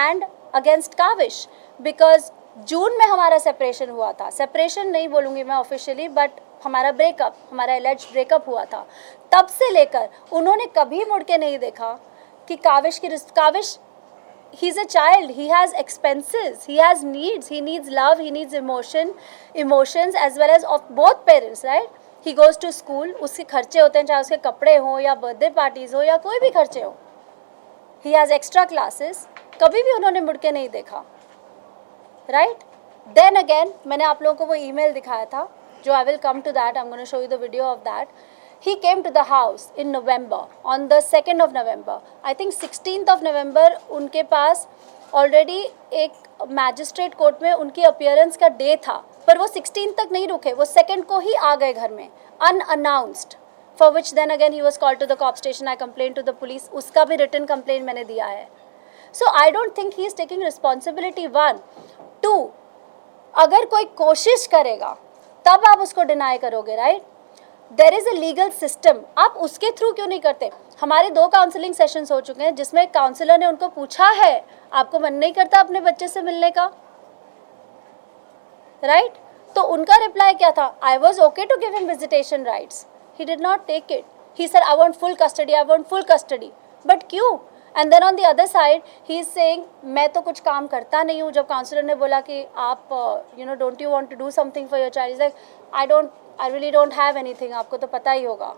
and against Kavish because जून में हमारा separation हुआ था. Separation नहीं बोलूँगी मैं officially, but हमारा breakup, हमारा एलिज्ड breakup हुआ था. तब से लेकर उन्होंने कभी मुड़ के नहीं देखा कि Kaavish he is a child, he has expenses, he has needs, he needs love, he needs emotions as well as of both parents, right? He goes to school, उसके खर्चे होते हैं, चाहे उसके कपड़े हों या बर्थडे पार्टीज हो या कोई भी खर्चे हो. He has extra classes. कभी भी उन्होंने मुड़ के नहीं देखा right? Then again मैंने आप लोगों को वो email दिखाया था जो I will come to that, I'm going to show you the video of that. He came to the house in November, on the 2nd of November. I think 16th of November उनके पास already एक magistrate court में उनकी appearance का day था, पर वो 16th तक नहीं रुके, वो 2nd को ही आ गए घर में unannounced, for which then again he was called to the cop station. I complained to the police. उसका भी written complaint मैंने दिया है. So I don't think he is taking responsibility. 1 2 अगर कोई कोशिश करेगा तब आप उसको डिनाई करोगे right. There is a legal system. आप उसके थ्रू क्यों नहीं करते? हमारे 2 काउंसलिंग सेशंस हो चुके हैं जिसमें काउंसलर ने उनको पूछा है आपको मन नहीं करता अपने बच्चे से मिलने का राइट. तो उनका रिप्लाई क्या था? I was okay to give him visitation rights. He did not take it. He said I want full custody, I want full custody. But क्यों? And then on the other side he is saying मैं तो कुछ काम करता नहीं हूँ. जब counsellor ने बोला कि आप don't you want to do something for your child, is like I really don't have anything, आपको तो पता ही होगा.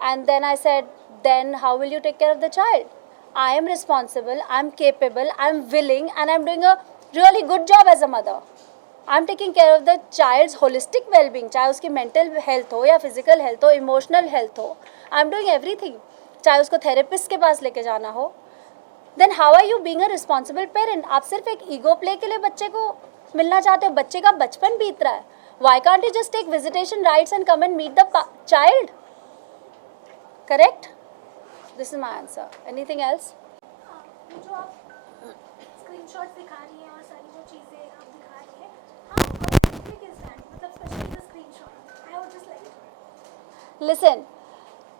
And then I said then how will you take care of the child? I am responsible, I am capable, I am willing and I am doing a really good job as a mother. I am taking care of the child's holistic wellbeing, चाहे उसकी mental health हो या physical health हो, emotional health हो. आई am doing everything, चाहे उसको therapist के पास लेके जाना हो. Then how are you being a responsible parent? आप सिर्फ एक ईगो प्ले के लिए बच्चे को मिलना चाहते हो. बच्चे का बचपन बीत रहा है. Why can't you just take visitation rights and come and meet the child? Correct? This is my answer. Anything else? ये जो आप स्क्रीनशॉट्स दिखा रही हैं और सारी जो चीज़ें आप दिखा रही हैं, how authentic is that? मतलब specially the screenshot, I would just like listen,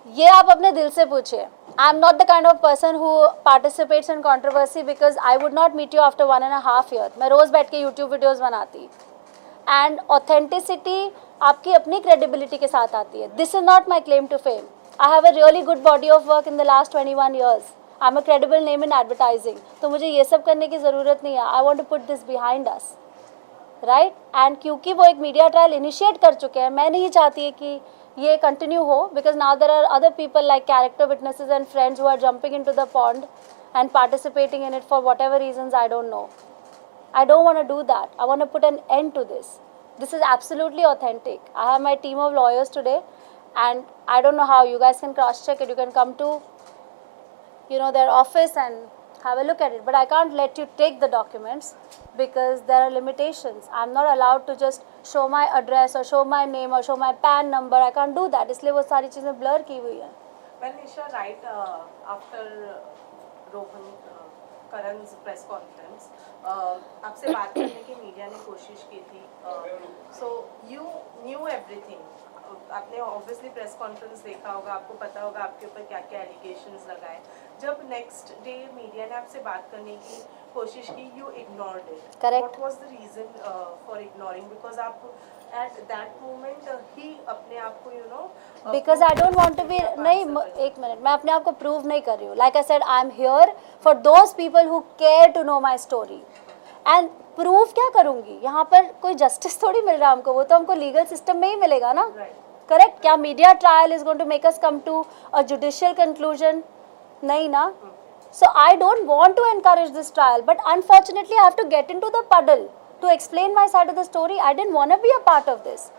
ये आप अपने दिल से पूछिए. I am not the kind of person who participates in controversy because I would not meet you after 1.5 years. मैं रोज़ बैठ के यूट्यूब वीडियोज़ बनाती. एंड ऑथेंटिसिटी आपकी अपनी क्रेडिबिलिटी के साथ आती है. This is not my claim to fame. I have a really good body of work in the last 21 years. I am a credible name in advertising. तो मुझे ये सब करने की ज़रूरत नहीं है. I want to put this behind us, right? And क्योंकि वो एक मीडिया ट्रायल इनिशिएट कर चुके हैं, मैं नहीं चाहती है कि ये कंटिन्यू हो, because now there are other people like character witnesses and friends who are jumping into the pond and participating in it for whatever reasons I don't know. I don't want to do that. I want to put an end to this. This is absolutely authentic. I have my team of lawyers today, and I don't know how you guys can cross check it. You can come to, their office and have a look at it. But I can't let you take the documents because there are limitations. I'm not allowed to just show my address or show my name or show my PAN number. I can't do that. इसलिए वो सारी चीज़ें blur की हुई हैं. When Nisha, right after Rohan Karan's press conference, आपसे बात करने की मीडिया ने कोशिश की थी. So you knew everything. आपने ऑब्वियसली प्रेस कॉन्फ्रेंस देखा होगा, आपको पता होगा आपके ऊपर क्या क्या एलिगेशंस लगाए. जब नेक्स्ट डे मीडिया ने आपसे बात करने की कोशिश की, you ignored it. Correct. What was the reason for ignoring? Because आप at that moment ही अपने आप को Because I don't want to be नहीं एक मिनट, मैं अपने आप को प्रूव नहीं कर रही हूँ. Like I said, I am here for those people who care to know my story. And prove क्या करूँगी? यहाँ पर कोई जस्टिस थोड़ी मिल रहा है हमको, वो तो हमको लीगल सिस्टम में ही मिलेगा ना. करेक्ट? क्या media trial is going to make us come to a judicial conclusion? नहीं ना. So I don't want to encourage this trial, but unfortunately I have to get into the puddle to explain my side of the story. I didn't want to be a part of this.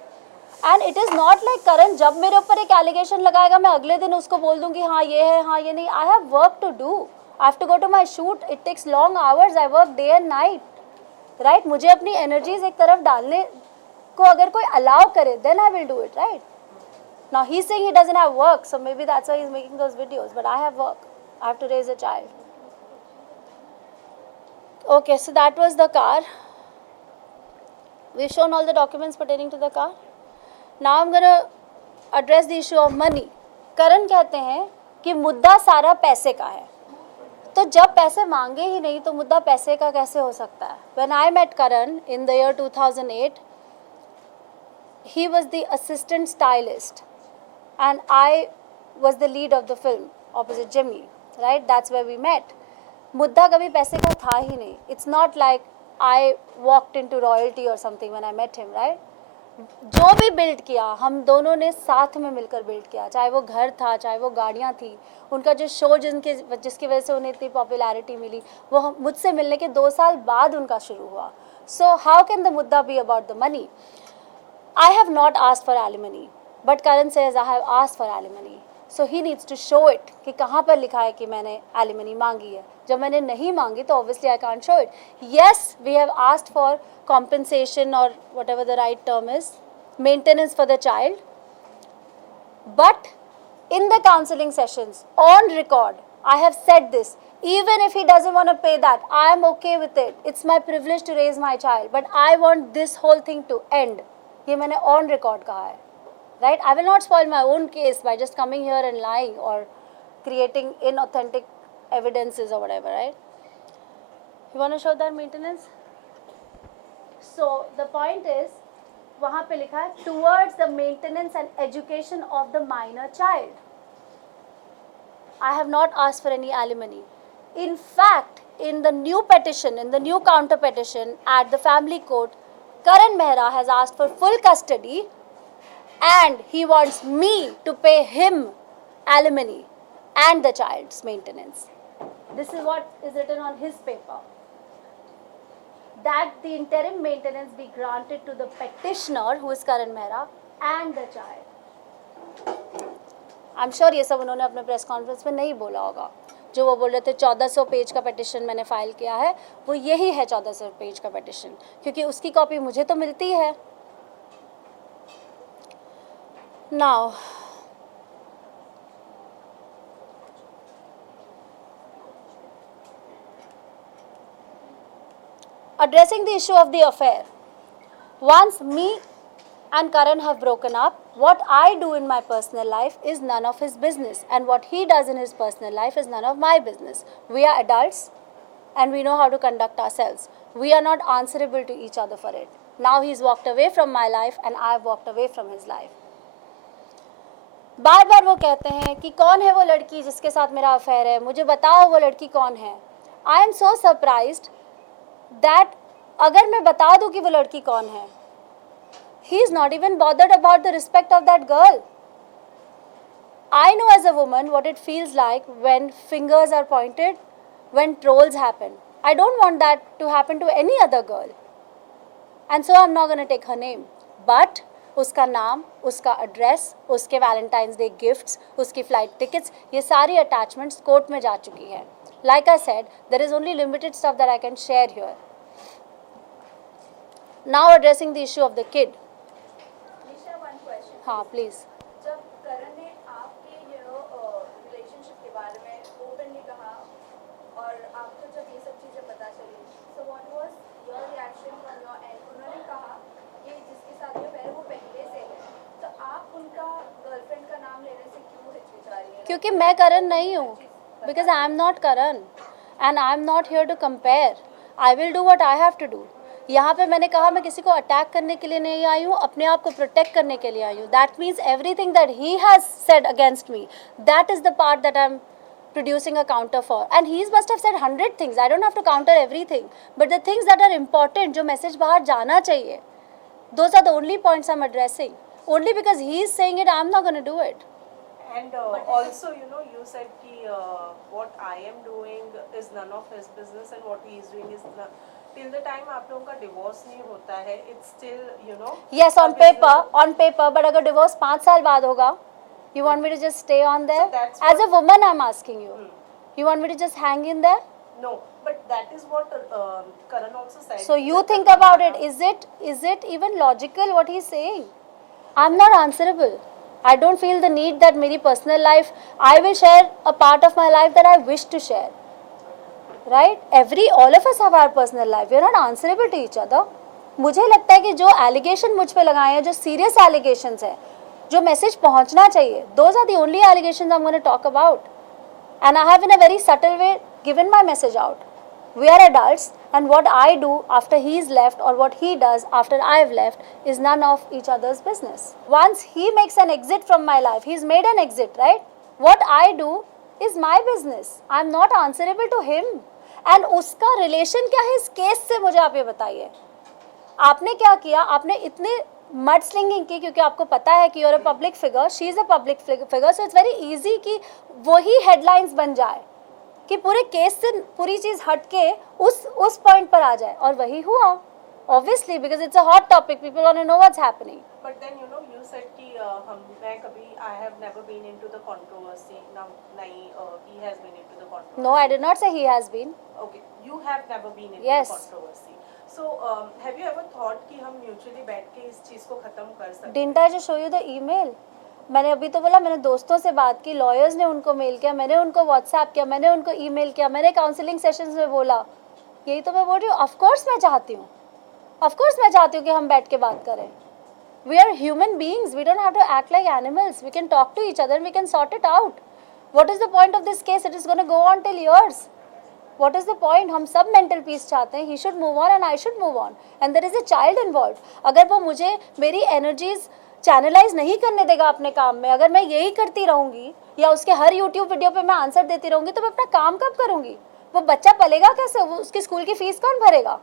And it is not like Karan जब मेरे ऊपर एक allegation लगाएगा मैं अगले दिन उसको बोल दूँगी हाँ ये है हाँ ये नहीं. I have work to do. I have to go to my shoot. It takes long hours. I work day and night. Right? मुझे अपनी energies एक तरफ डालने को अगर कोई allow करे, then I will do it. Right? Now he's saying he doesn't have work, so maybe that's why he's making those videos. But I have work. I have to raise a child. Okay, so that was the car. We've shown all the documents pertaining to the car. Now I'm going to address the issue of money. करण कहते हैं कि मुद्दा सारा पैसे का है. तो जब पैसे मांगे ही नहीं तो मुद्दा पैसे का कैसे हो सकता है? When I met Karan in the year 2008, he was the assistant stylist and I was the lead of the film opposite Jimmy. Right? That's where we met. मुद्दा कभी पैसे का था ही नहीं. It's not like I walked into royalty or something when I met him, right? जो भी build किया हम दोनों ने साथ में मिलकर बिल्ड किया, चाहे वो घर था चाहे वो गाड़ियाँ थी. उनका जो शो जिसकी वजह से उन्हें इतनी पॉपुलैरिटी मिली वो मुझसे मिलने के 2 साल बाद उनका शुरू हुआ. सो हाउ कैन द मुद्दा be about the money? I have not asked for alimony but Karan says I have asked for alimony. So he needs to show it कि कहाँ पर लिखा है कि मैंने एलिमनी मांगी है. जब मैंने नहीं मांगी तो obviously I can't show it. Yes we have asked for compensation or whatever the right term is, maintenance for the child. But in the counseling sessions, on record, I have said this. Even if he doesn't want to pay that, I am okay with it. It's my privilege to raise my child. But I want this whole thing to end. ये मैंने on record कहा है. Right? I will not spoil my own case by just coming here and lying or creating inauthentic evidences or whatever, right? You want to show that maintenance? So the point is, वहाँ पे लिखा है towards the maintenance and education of the minor child. I have not asked for any alimony. In fact, in the new petition, in the new counter petition at the family court, Karan Mehra has asked for full custody and he wants me to pay him alimony and the child's maintenance. This is what is written on his paper. That the interim maintenance be granted to the petitioner, who is Karan Mehra, and the child. I am sure ये सब उन्होंने अपने press conference में नहीं बोला होगा। जो वो बोल रहे थे 1400 पेज का पिटिशन मैंने फाइल किया है, वो यही है 1400 पेज का पिटिशन, क्योंकि उसकी कॉपी मुझे तो मिलती है। Now addressing the issue of the affair. Once me and Karan have broken up, what I do in my personal life is none of his business, and what he does in his personal life is none of my business. We are adults and we know how to conduct ourselves. We are not answerable to each other for it. Now he's walked away from my life and I've walked away from his life. बार बार वो कहते हैं कि कौन है वो लड़की जिसके साथ मेरा अफेयर है, मुझे बताओ वो लड़की कौन है। I am so surprised that अगर मैं बता दूं कि वो लड़की कौन है, he is not even bothered about the respect of that girl. I know as a woman what it feels like when fingers are pointed, when trolls happen. I don't want that to happen to any other girl. And so I'm not going to take her name. But उसका नाम, उसका address, उसके Valentine's day gifts, उसकी flight tickets, ये सारी attachments court में जा चुकी हैं. Like I said, there is only limited stuff that I can share here. Now addressing the issue of the kid. Nisha, one question. हाँ, please. जब करण ने आपके रिलेशनशिप के बारे में ओपनली कहा और आपको जब ये सब चीज़ें पता चली, so what was your reaction from your end? उन्होंने कहा कि जिसके साथ ये अफेयर वो पहले से है, तो आप उनका गर्लफ्रेंड का नाम लेने से क्यों हिचकिचा रही हैं? क्योंकि मैं करण नहीं हूँ. Because I am not Karan and I am not here to compare. I will do what I have to do. यहाँ पे मैंने कहा मैं किसी को अटैक करने के लिए नहीं आई हूँ, अपने आप को प्रोटेक्ट करने के लिए आई हूँ. That means everything that he has said against me, that is the part that I am producing a counter for. And he must have said 100 things. I don't have to counter everything. But the things that are important, जो message बाहर जाना चाहिए, those are the only points I am addressing. Only because he is saying it, I am not going to do it. And also, you said ki, what I am doing is none of his business and what he is doing is till the time आप लोगों का divorce नहीं होता है, it's still, Yes, a on business. paper, but अगर divorce 5 साल बाद होगा, you want me to just stay on there? So that's As a woman, I'm asking you. You want me to just hang in there? No, but that is what Karan also said. So you think about it. Is it even logical what he's saying? I'm not answerable. I don't feel the need that मेरी personal life, I will share a part of my life that I wish to share. Right? All of us have our personal life. We are not answerable to each other. मुझे लगता है कि जो allegation मुझ पे लगाए हैं, जो serious allegations हैं, जो message पहुंचना चाहिए, those are the only allegations I'm going to talk about. And I have in a very subtle way given my message out. We are adults and what I do after he's left or what he does after I've left is none of each other's business. Once he makes an exit from my life, he's made an exit, right? What I do is my business. I'm not answerable to him. And उसका relation क्या है इस case से, मुझे आप ये बताइए. आपने क्या किया? आपने इतने मड स्लिंगिंग की क्योंकि आपको पता है कि you're a public figure, she is a public figure, so it's very easy कि वही headlines बन जाए, कि पूरे केस से पूरी चीज़ हट के उस पॉइंट पर आ जाए, और वही हुआ. Obviously, because it's a hot topic, people want to know what's happening. But then you said कि मैं कभी I have never been into the controversy. ना नहीं he has been into the controversy. No, I did not say he has been. Okay, you have never been into Yes. the controversy. So have you ever thought कि हम mutually बैठ के इस चीज़ को खत्म कर सकते हैं? Didn't I just show you the email? मैंने अभी तो बोला, मैंने दोस्तों से बात की, लॉयर्स ने उनको मेल किया, मैंने उनको व्हाट्सएप किया, मैंने उनको ईमेल किया, मैंने काउंसलिंग सेशंस में बोला. यही तो मैं बोल रही हूँ. ऑफ कोर्स मैं चाहती हूँ कि हम बैठ के बात करें. We are human beings. We don't have to act like animals. We can talk to each other and we can sort it out. What is the point of this case? It is going to go on till years. What is the point? हम सब mental peace चाहते हैं. He should move on and I should move on. And there is a child involved. अगर वो मुझे मेरी energies channelise नहीं करने देगा अपने काम में, अगर मैं यही करती रहूँगी या उसके हर यूट्यूब वीडियो पे मैं आंसर देती रहूँगी, तो मैं अपना काम कब करूँगी? वो बच्चा पलेगा कैसे? वो उसकी स्कूल की फीस कौन भरेगा?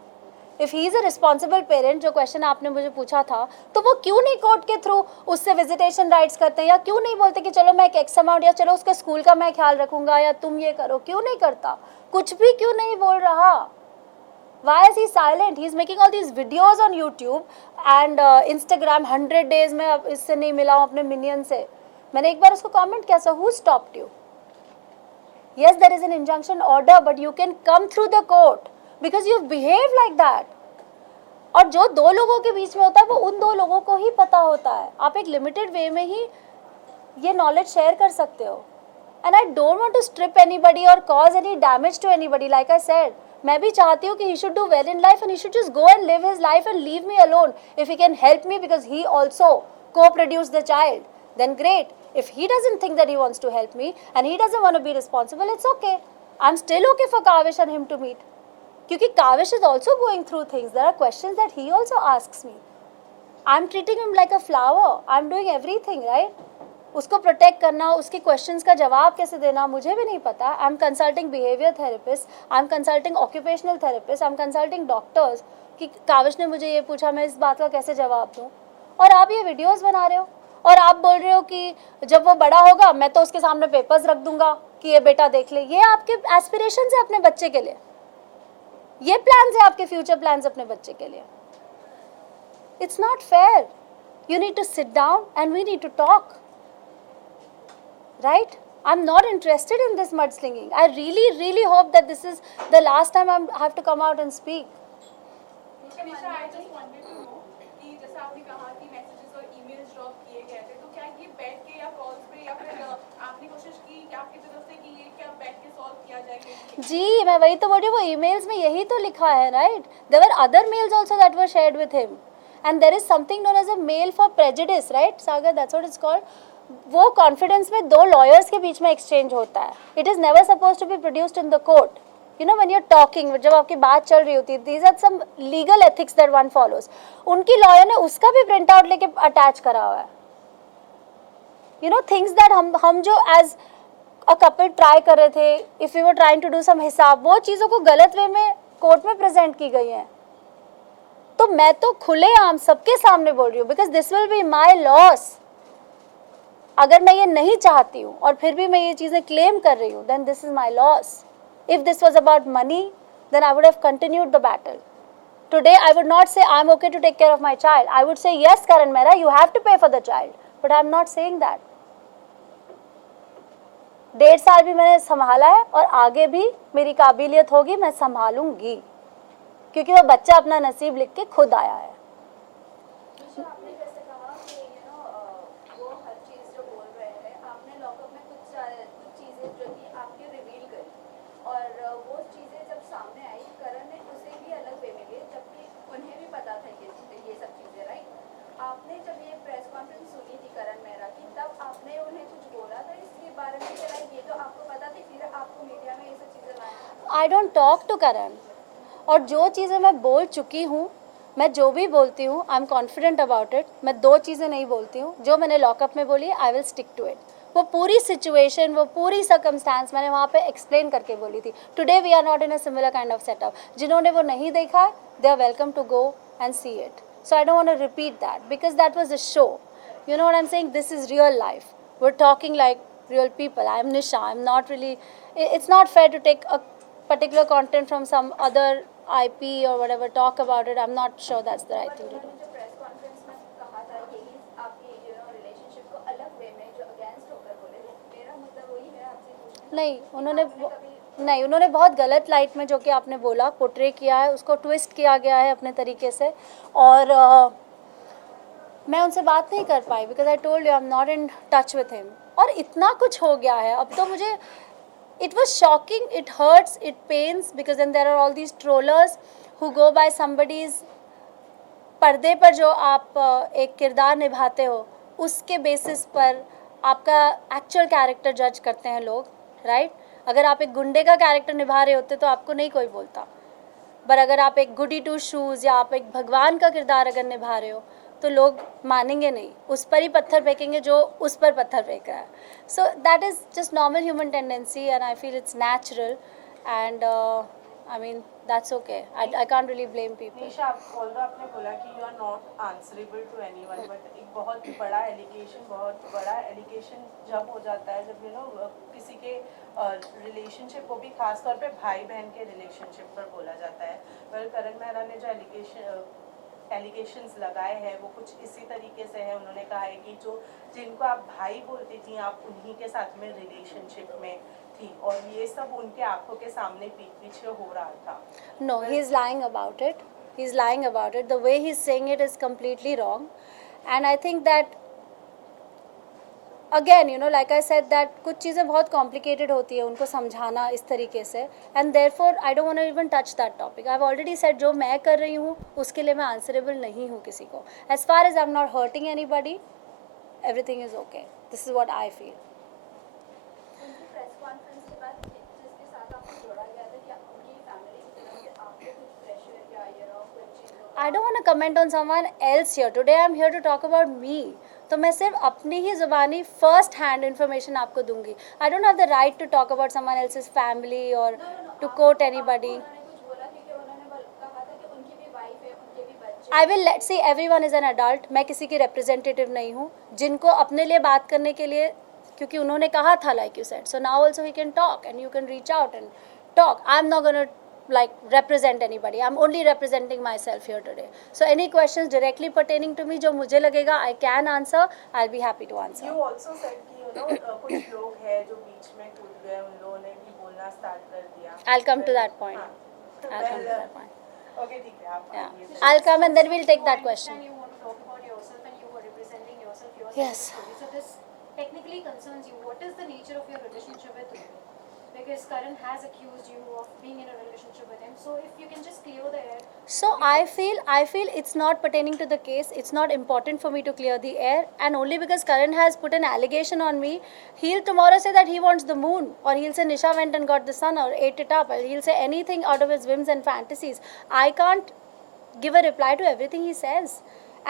If he is a responsible parent, जो क्वेश्चन आपने मुझे पूछा था, तो वो क्यों नहीं कोर्ट के थ्रू उससे विजिटेशन राइट्स करते हैं, या क्यों नहीं बोलते कि चलो मैं एक एक्स अमाउंट, या चलो उसके स्कूल का मैं ख्याल रखूँगा, या तुम ये करो? क्यों नहीं करता? कुछ भी क्यों नहीं बोल रहा? Why is he silent? He is making all these videos on YouTube and Instagram. 100 days में अब इससे नहीं मिला हूँ अपने मिनियन से. मैंने एक बार उसको कमेंट किया, so who stopped you? Yes, there is an injunction order, but you can come through the court because you behave like that. और जो दो लोगों के बीच में होता है वो उन दो लोगों को ही पता होता है. आप एक लिमिटेड वे में ही ये नॉलेज शेयर कर सकते हो. And I don't want to strip anybody और cause any damage to anybody. Like I said, मैं भी चाहती हूँ कि he should do well in life and he should just go and live his life and leave me alone. If he can help me because he also co-produce the child, then great. If he doesn't think that he wants to help me and he doesn't want to be responsible, it's okay. I'm still okay for Kavish and him to meet. Because Kavish is also going through things. There are questions that he also asks me. I'm treating him like a flower. I'm doing everything, right? उसको protect करना, उसके questions का जवाब कैसे देना मुझे भी नहीं पता. I am consulting behaviour therapist, I am consulting occupational therapist, I am consulting doctors कि काविश ने मुझे ये पूछा, मैं इस बात का कैसे जवाब दूँ. और आप ये वीडियोस बना रहे हो और आप बोल रहे हो कि जब वो बड़ा होगा मैं तो उसके सामने पेपर्स रख दूंगा कि ये बेटा देख ले. ये आपके एस्पिरेशंस है अपने बच्चे के लिए, ये प्लान्स है आपके फ्यूचर प्लान्स अपने बच्चे के लिए. It's not fair. You need to sit down and we need to talk, right? I am not interested in this mudslinging. I really hope that this is the last time I have to come out and speak. Kanishka, I just wanted to know कि जैसे आपने कहा कि messages और emails drop किए गए थे, तो क्या ये बैठ के या कॉल्स पे या फिर आपने कोशिश की कि आपकी तरफ से कि ये क्या बैठ के सॉल्व किया जाएगा? जी, मैं वही तो बोल रही हूँ, वो ईमेल्स में यही तो लिखा है, right? There were other males also that were shared with him and there is something known as a mail for prejudice, right Sagar? That's what it's called. वो कॉन्फिडेंस में दो लॉयर्स के बीच में एक्सचेंज होता है. It is never supposed to be produced in the court. You know, when you're talking, जब आपकी बात चल रही होती है, these are some legal ethics that one follows. उनकी लॉयर ने उसका भी प्रिंट आउट लेके अटैच करा हुआ है. You know, things that हम जो as a couple ट्राई कर रहे थे, if we were trying to do some हिसाब, वो चीज़ों को गलत वे में कोर्ट में प्रेजेंट की गई हैं. तो मैं तो खुले आम सबके सामने बोल रही हूँ because this will be my loss. अगर मैं ये नहीं चाहती हूँ और फिर भी मैं ये चीज़ें क्लेम कर रही हूँ, then this is my loss. If this was about money, then I would have continued the battle. Today, I would not say I'm okay to take care of my child. I would say, yes, Karan Mehra, you have to pay for the child. But I'm not saying that. 1.5 साल भी मैंने संभाला है और आगे भी मेरी काबिलियत होगी, मैं संभालूंगी. क्योंकि वो बच्चा अपना नसीब लिख के खुद आया है. आपने जैसे कहा कि वो हर चीज़ जो बोल रहे हैं, आपने लॉकअप में कुछ चीज़ें जो कि आपकी रिवील करी और वो चीज़ें जब सामने आई, करण ने उसे भी अलग वे में लिए, जबकि उन्हें भी पता था ये सब चीज़ें, राइट? आपने जब ये प्रेस कॉन्फ्रेंस सुनी थी करण मेहरा की, तब आपने उन्हें कुछ बोला था इसके बारे में कि लाइक ये तो आपको पता थी, फिर आपको मीडिया में ये सब चीज़ें लाना? आई डोंट टॉक टू करण. और जो चीज़ें मैं बोल चुकी हूँ, मैं जो भी बोलती हूँ, I am confident about it. मैं दो चीज़ें नहीं बोलती हूँ. जो मैंने लॉकअप में बोली, I will stick to it. वो पूरी सिचुएशन, वो पूरी सर्कमस्टांस मैंने वहाँ पे एक्सप्लेन करके बोली थी. Today we are not in a similar kind of setup. जिन्होंने वो नहीं देखा है, they are welcome to go and see it. So I don't want to repeat that because that was a show. You know what I am saying? This is real life. We are talking like real people. I am Nisha. I am not really, it's not fair to take a particular content from some other IP or whatever, talk about it. I'm not sure that's the right thing to do. जो press conference में कहा था, यही आपकी relationship को अलग वे में जो अगेंस्ट होकर बोले, मेरा मतलब वही है आपसे पूछना. नहीं, उन्होंने बहुत गलत लाइट में, जो कि आपने बोला, पोर्ट्रे किया है, उसको ट्विस्ट किया गया है अपने तरीके से. और मैं उनसे बात नहीं कर पाई because I told you I am not in touch with him. और इतना कुछ हो गया है अब तो मुझे, it was shocking, it hurts, it pains because then there are all these trollers who go by somebody's पर्दे पर जो आप एक किरदार निभाते हो उसके बेसिस पर आपका एक्चुअल कैरेक्टर जज करते हैं लोग, राइट? अगर आप एक गुंडे का कैरेक्टर निभा रहे होते तो आपको नहीं कोई बोलता. पर अगर आप एक गुडी टू शूज़ या आप एक भगवान का किरदार अगर निभा रहे हो तो लोग मानेंगे नहीं, उस पर ही पत्थर फेंकेंगे जो उस पर पत्थर फेंक रहा है. So that is just normal human tendency and I feel it's natural and I mean that's okay. I can't really blame people. Nisha, आपने बोला कि you are not answerable to anyone, but एक बहुत बड़ा एलिगेशन जब हो जाता है, जब किसी के रिलेशनशिप को भी खास तौर पे भाई बहन के रिलेशनशिप पर बोला जाता है. करण मेहरा ने जो एलिगेशंस लगाए हैं वो कुछ इसी तरीके से है। उन्होंने कहा है कि जो जिनको आप भाई बोलती थी आप उन्हीं के साथ में रिलेशनशिप में थी और ये सब उनके आंखों के सामने पीठ पीछे हो रहा था। No, he's lying about it. He's lying about it. The way he's saying it is completely wrong. And I think that, again, you know, like I said, that कुछ चीज़ें बहुत complicated होती है उनको समझाना इस तरीके से, and therefore I don't want to even touch that topic. I've already said जो मैं कर रही हूँ उसके लिए मैं answerable नहीं हूँ किसी को. As far as I'm not hurting anybody, everything is okay. This is what I feel. उनकी प्रेस कॉन्फ्रेंस के बाद जिसके साथ आपको जोड़ा गया था क्या उनकी फैमिली की तरफ से आपको कुछ प्रेशर या कुछ चीज़ों I don't want to comment on someone else here. Today I'm here to talk about me. तो मैं सिर्फ अपनी ही ज़ुबानी फर्स्ट हैंड इन्फॉर्मेशन आपको दूंगी. I don't have the right to talk about someone else's family or to quote anybody. उन्होंने कुछ बोला क्योंकि उन्होंने कहा था कि उनकी भी वाइफ है उनके भी बच्चे I will let see everyone is an adult. मैं किसी की representative नहीं हूँ जिनको अपने लिए बात करने के लिए, क्योंकि उन्होंने कहा था like you said. So now also he can talk and you can reach out and talk. I'm not gonna like represent anybody. I'm only representing myself here today. So any questions directly pertaining to me जो मुझे लगेगा I can answer, I'll be happy to answer. You also said कि कुछ लोग हैं जो बीच में कूद गए उन लोगों ने भी बोलना स्टार्ट कर दिया. I'll come to that point. हाँ. I'll come to that point. Okay, ठीक है आप Yeah. आइए. I'll come and then we'll take that question. You want to talk about yourself and you were representing yourself. Yes. So this technically concerns you. What is the nature of your relationship with him? Because Karan has accused you of being in a relationship with him. So if you can just clear the air. So I feel it's not pertaining to the case. It's not important for me to clear the air, and only because Karan has put an allegation on me, he'll tomorrow say that he wants the moon, or he'll say Nisha went and got the sun or ate it up, or he'll say anything out of his whims and fantasies. I can't give a reply to everything he says.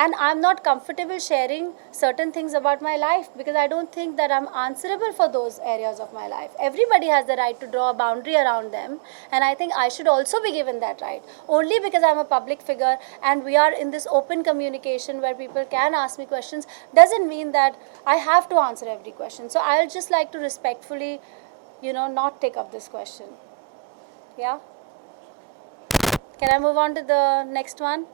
And I'm not comfortable sharing certain things about my life because I don't think that I'm answerable for those areas of my life. Everybody has the right to draw a boundary around them, and I think I should also be given that right. Only because I'm a public figure and we are in this open communication where people can ask me questions doesn't mean that I have to answer every question. So I'll just like to respectfully, not take up this question. Yeah? Can I move on to the next one?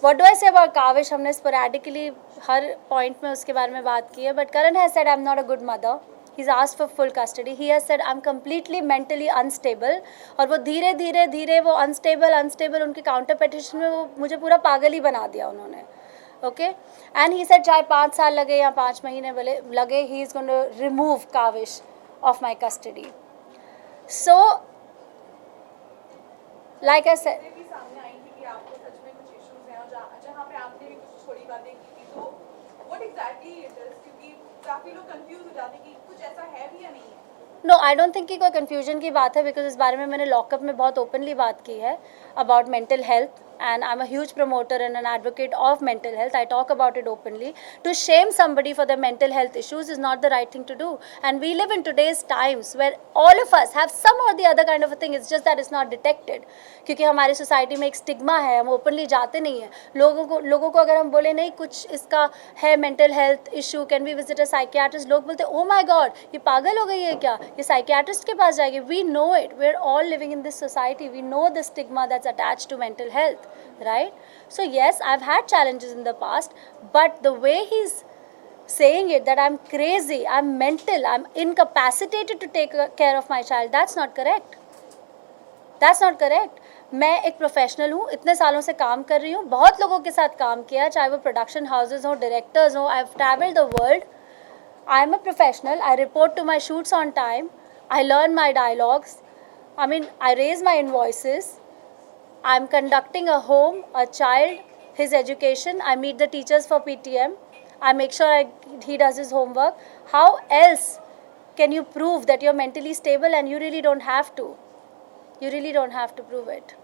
What do I say about Kavish? हमने sporadically हर point में उसके बारे में बात की है. But Karan has said I'm not a good mother. He's asked for full custody. He has said I'm completely mentally unstable. और वो धीरे धीरे वो unstable उनके counter petition में वो मुझे पूरा पागल ही बना दिया उन्होंने. Okay? And he said चाहे 5 साल लगे या 5 महीने लगे, he is going to remove Kavish of my custody. So, like I said, भी सामने आई थी कि आपको सच में कुछ इश्यूज हैं और जहाँ पे आपने भी कुछ थोड़ी बातें की थी, तो व्हाट एग्जैक्टली इट इज, क्योंकि काफी लोग कंफ्यूज हो जाते हैं कि कुछ ऐसा है भी या नहीं है. नो आई डोंट थिंक कि कोई कन्फ्यूजन की बात है बिकॉज इस बारे में मैंने लॉकअप में बहुत ओपनली बात की है about mental health and I'm a huge promoter and an advocate of mental health. I talk about it openly. To shame somebody for their mental health issues is not the right thing to do. And we live in today's times where all of us have some or the other kind of a thing. It's just that it's not detected. क्योंकि हमारी society में एक stigma है, हम openly जाते नहीं हैं. लोगों को अगर हम बोले नहीं कुछ इसका है mental health issue, can we visit a psychiatrist, लोग बोलते ओ माय गॉड ये पागल हो गई है क्या, ये साइकियाट्रिस्ट के पास जाएगी. We know it, we are all living in this society, we know the stigma that's attached to mental health. Right? So yes, I've had challenges in the past, but the way he's saying it, that I'm crazy, I'm mental, I'm incapacitated to take care of my child, that's not correct. That's not correct. मैं एक professional हूँ, इतने सालों से काम कर रही हूँ, बहुत लोगों के साथ काम किया, चाहे वो प्रोडक्शन हाउसेज हों, डायरेक्टर्स हों. I have travelled the world. I am a professional. I report to my shoots on time. I learn my dialogues. I raise my invoices. I'm conducting a home, a child, his education. I meet the teachers for PTM. I make sure he does his homework. How else can you prove that you're mentally stable? And you really don't have to. You really don't have to prove it.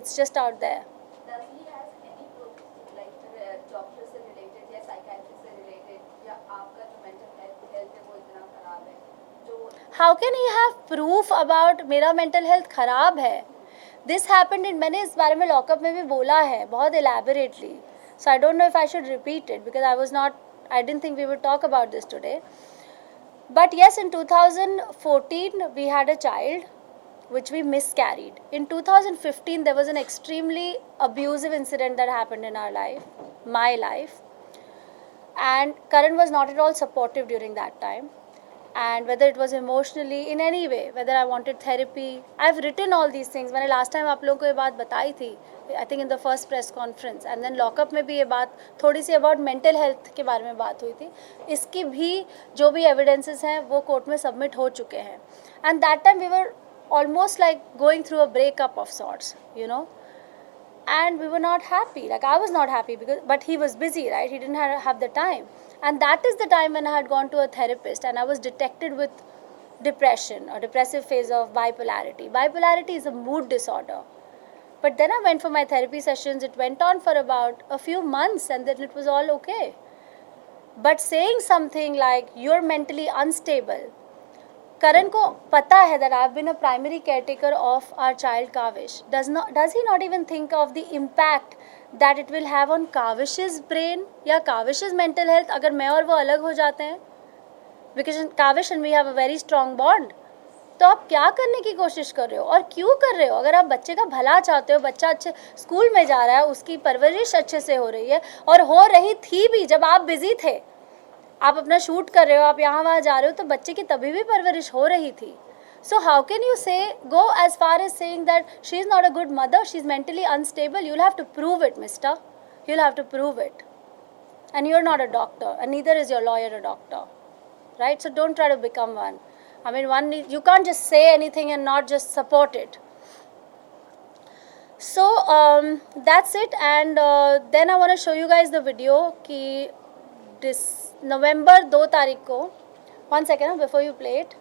It's just out there. Does he have any proof, like doctor से related या psychiatrist से related या आपका जो mental health है वो इतना खराब है जो How can he have proof about मेरा mental health खराब है? This happened in, मैंने इस बारे में लॉकअप में भी बोला है बहुत elaborately. So I don't know if I should repeat it because I didn't think we would talk about this today. But yes, in 2014 we had a child. which we miscarried. In 2015, there was an extremely abusive incident that happened in our life, my life. And Karan was not at all supportive during that time. And whether it was emotionally, in any way, whether I wanted therapy, I've written all these things. मैंने last time आप लोगों को ये बात बताई थी, I think in the first press conference, and then lockup में भी ये बात थोड़ी सी about mental health के बारे में बात हुई थी. इसकी भी जो भी evidences हैं वो कोर्ट में submit हो चुके हैं. And that time we were almost like going through a breakup of sorts, you know. And we were not happy, like I was not happy, but he was busy, right? He didn't have the time. And that is the time when I had gone to a therapist and I was detected with depression, or depressive phase of bipolarity. Bipolarity is a mood disorder. But then I went for my therapy sessions. It went on for about a few months and then it was all okay. But saying something like, you're mentally unstable, Karan ko pata hai that I've been a primary caretaker of our child Kavish. Does he not even think of the impact that it will have on Kavish's brain या Kavish's mental health अगर मैं और वो अलग हो जाते हैं? Because Kavish and we have a very strong bond. तो आप क्या करने की कोशिश कर रहे हो और क्यों कर रहे हो? अगर आप बच्चे का भला चाहते हो, बच्चा अच्छे स्कूल में जा रहा है, उसकी परवरिश अच्छे से हो रही है, और हो रही थी भी जब आप बिजी थे, आप अपना शूट कर रहे हो, आप यहाँ वहाँ जा रहे हो, तो बच्चे की तभी भी परवरिश हो रही थी. So how can you go as far as saying that she is not a good mother, she is mentally unstable? You'll have to prove it, mister. You'll have to prove it. And you're not a doctor, and neither is your lawyer a doctor, right? So don't try to become one. I mean, you can't just say anything and not just support it. So that's it, and then I want to show you guys the video कि November 2 तारीख को, 1 second before you play it,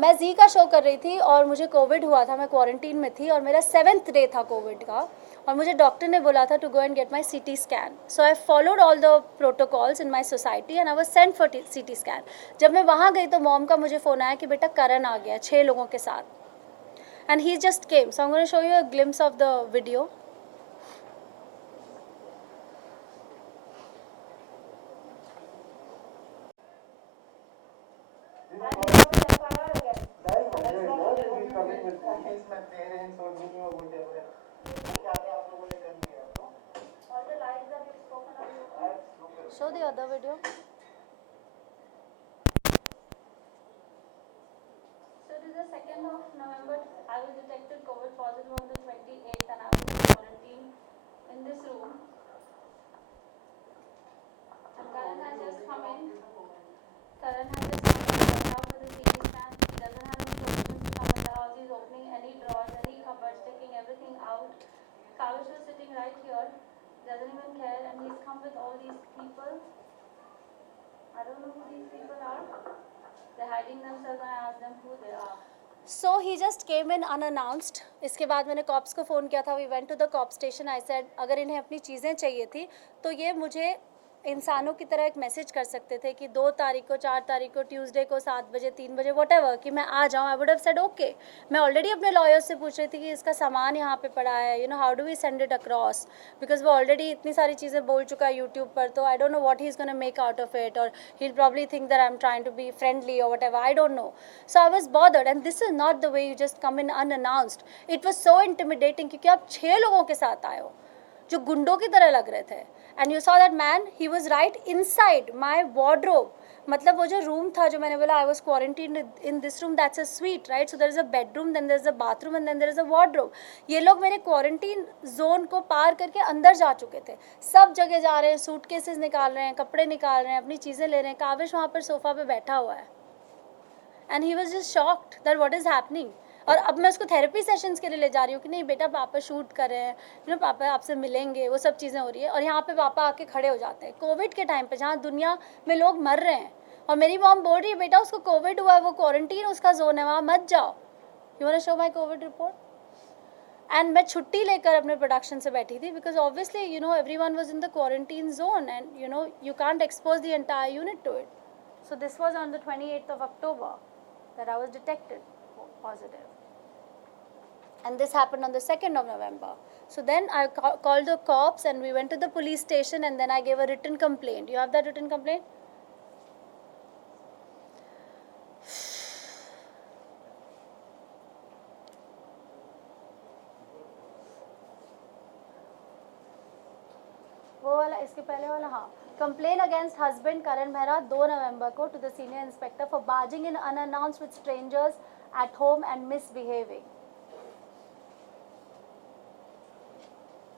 मैं जी का show कर रही थी और मुझे कोविड हुआ था, मैं क्वारंटीन में थी और मेरा 7th डे था कोविड का, और मुझे डॉक्टर ने बोला था to go and get my CT scan. So I followed all the protocols in my society and I was sent for CT scan. जब मैं वहाँ गई तो मॉम का मुझे फ़ोन आया कि बेटा करण आ गया 6 लोगों के साथ, and he just came. So I am gonna show you a glimpse of the video. Show the other video. So it is the 2nd of November. I was detected COVID positive on the 28th and I was in quarantine in this room. And Karan has just come in. Karan has just come in right now for the CT scan. He doesn't have any documents to come in the house. He's opening any drawers, any cupboards, taking everything out. Kavish was sitting right here. Doesn't even care, and he's come with all these people. I don't know who these people are. They're hiding themselves and I asked them who they are. So he just came in unannounced. इसके बाद मैंने cops को phone किया था. We went to the cop station. I said अगर इन्हें अपनी चीज़ें चाहिए थी तो ये मुझे इंसानों की तरह एक मैसेज कर सकते थे कि 2 तारीख को, 4 तारीख को, ट्यूसडे को 7 बजे, 3 बजे, व्हाटएवर, कि मैं आ जाऊँ. I would have said okay. मैं ऑलरेडी अपने लॉयर्स से पूछ रही थी कि इसका सामान यहाँ पे पड़ा है, you know, how do we send it across, because वो ऑलरेडी इतनी सारी चीज़ें बोल चुका है यूट्यूब पर. तो I don't know what he is gonna make out of it, और he will probably think that I am trying to be friendly और whatever, I don't know. So I was bothered, and this is not the way you just come in unannounced. It was so intimidating क्योंकि आप 6 लोगों के साथ आए हो जो गुंडों की तरह लग रहे थे. And you saw that man, he was right inside my wardrobe. मतलब वो जो रूम था, जो मैंने बोला I was quarantine in this room, that's a suite, right. So there is a bedroom, then there is a bathroom, and then there is a wardrobe. ये लोग मेरे क्वारंटीन जोन को पार करके अंदर जा चुके थे. सब जगह जा रहे हैं, सूटकेसेस निकाल रहे हैं, कपड़े निकाल रहे हैं, अपनी चीज़ें ले रहे हैं. काविश वहाँ पर सोफा पे बैठा हुआ है, and he was just shocked that what is happening. और अब मैं उसको थेरेपी सेशंस के लिए ले जा रही हूँ कि नहीं बेटा, पापा शूट कर रहे हैं, यू नो, पापा आपसे मिलेंगे, वो सब चीज़ें हो रही है. और यहाँ पे पापा आके खड़े हो जाते हैं कोविड के टाइम पे, जहाँ दुनिया में लोग मर रहे हैं, और मेरी मॉम बोल रही है बेटा उसको कोविड हुआ है, वो क्वारंटीन उसका जोन है, वहाँ मत जाओ. You want to show my Covid report. And मैं छुट्टी लेकर अपने प्रोडक्शन से बैठी थी, because obviously you know everyone was in the quarantine zone, and you know you can't expose the entire unit to it. So this was on the 28th of October that I was detected positive. And this happened on the 2nd of November. So then I called the cops and we went to the police station, and then I gave a written complaint. You have that written complaint? इसके पहले वाला, हाँ, complain against husband Karan Mehra 2 नवंबर को to the senior inspector for barging in unannounced with strangers at home and misbehaving.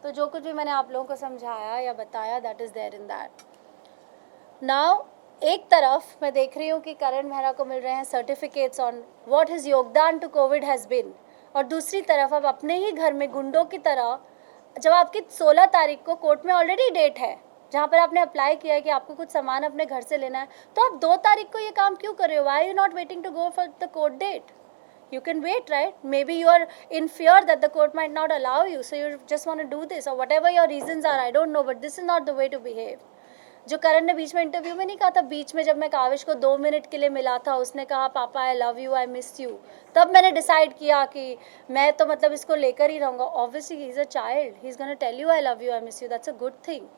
तो जो कुछ भी मैंने आप लोगों को समझाया या बताया, that is there in that. Now एक तरफ मैं देख रही हूँ कि करण मेहरा को मिल रहे हैं सर्टिफिकेट्स ऑन व्हाट हिज योगदान टू कोविड हैज़ बिन, और दूसरी तरफ अब अपने ही घर में गुंडों की तरह, जब आपकी 16 तारीख को कोर्ट में ऑलरेडी डेट है जहाँ पर आपने अप्लाई किया है कि आपको कुछ सामान अपने घर से लेना है, तो आप 2 तारीख को ये काम क्यों कर रहे हो? Why you not waiting to go for the court date? You can wait, right? Maybe you are in fear that the court might not allow you, so you just want to do this, or whatever your reasons are, I don't know, but this is not the way to behave. जो करण ने बीच में interview में नहीं कहा था, बीच में जब मैं काविश को 2 मिनट के लिए मिला था, उसने कहा पापा आई love you, I miss you, तब मैंने डिसाइड किया कि मैं तो मतलब इसको लेकर ही रहूँगा। Obviously he is a child, he is gonna tell you I love you, I miss you, that's a good thing.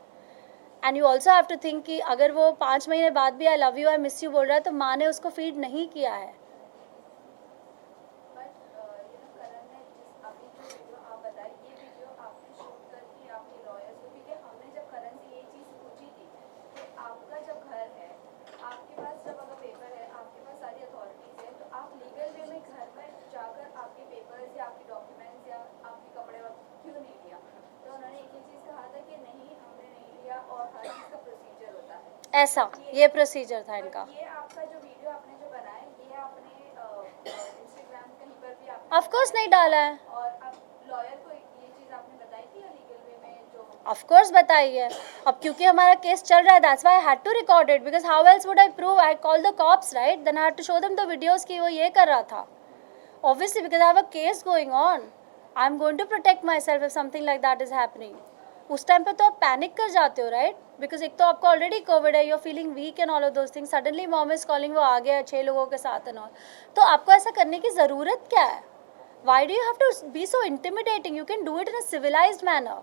And you also have to think कि अगर वो 5 महीने बाद भी I love you, I miss you बोल रहा है, तो माँ ने उसको फीड नहीं किया है। ऐसा ये प्रोसीजर था इनका। ये आपका जो वीडियो आपने जो बनाया ये आपने इंस्टाग्राम कहीं पर भी आपने ऑफ कोर्स नहीं डाला है। और आप लॉयर को ये चीज़ आपने बताई थी या लीगल वे में जो ऑफ कोर्स बताई है। अब क्योंकि हमारा केस चल रहा है, that's why I had to record it, because how else would I prove? I call the cops, right? Then I had to show them the videos कि वो ये कर रहा था। Obviously because I have a case going on, I am going to protect myself if something like that is happening. उस time पे तो आप पैनिक कर जाते हो, राइट? बिकॉज एक तो आपको ऑलरेडी कोविड है, you are feeling weak and all of those things, suddenly mom is calling, वो आ गया 6 लोगों के साथ एंड ऑल, तो आपको ऐसा करने की ज़रूरत क्या है? Why do you have to be so intimidating? You can do it in a civilized manner,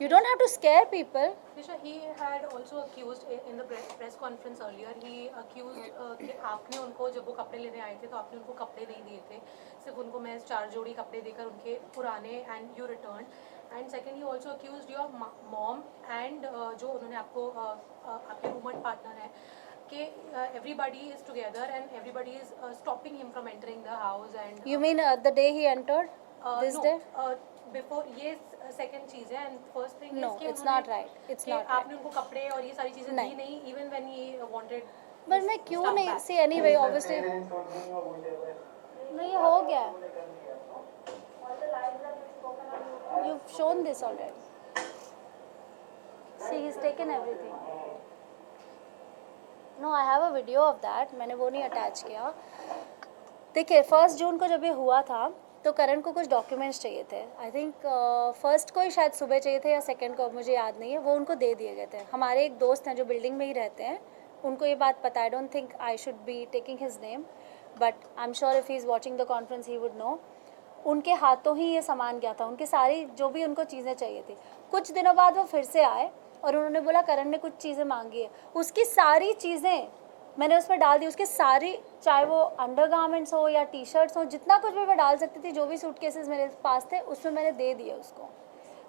you don't have to scare people. Disha, he had also accused in the press conference earlier, he accused कि आपने उनको जब वो कपड़े लेने आए थे तो आपने उनको कपड़े नहीं दिए थे, सिर्फ उनको मैं 4 जोड़ी कपड़े देकर उनके पुराने and you return. And second he also accuse your mom and जो उन्होंने आपको आपके रूममेट पार्टनर है कि everybody is together and everybody is stopping him from entering the house and You mean the day he entered? This no, day? Before ये second चीज़ है and first thing No, it's not right. It's not right. आपने उनको कपड़े और ये सारी चीज़ें दी नहीं इवन व्हेन ही वांटेड। पर मैं क्यों नहीं, see anyway obviously नहीं, ये हो गया। You've shown this already. See, he's taken everything. No, I have a video of that. मैंने वो नहीं अटैच किया। देखिए 1 जून को जब ये हुआ था तो करण को कुछ डॉक्यूमेंट्स चाहिए थे। आई थिंक 1 को ही शायद सुबह चाहिए थे या 2 को, मुझे याद नहीं है। वो उनको दे दिए गए थे। हमारे एक दोस्त हैं जो बिल्डिंग में ही रहते हैं, उनको ये बात पता है। I don't think I should be taking his name, but I am sure if he is watching the conference he would know. उनके हाथों ही ये सामान गया था, उनकी सारी जो भी उनको चीज़ें चाहिए थी। कुछ दिनों बाद वो फिर से आए और उन्होंने बोला करण ने कुछ चीज़ें मांगी है। उसकी सारी चीज़ें मैंने उसमें डाल दी, उसके सारी, चाहे वो अंडरगारमेंट्स हो या टी शर्ट्स हो, जितना कुछ भी मैं डाल सकती थी, जो भी सूटकेसेस मेरे पास थे उसमें मैंने दे दिए उसको।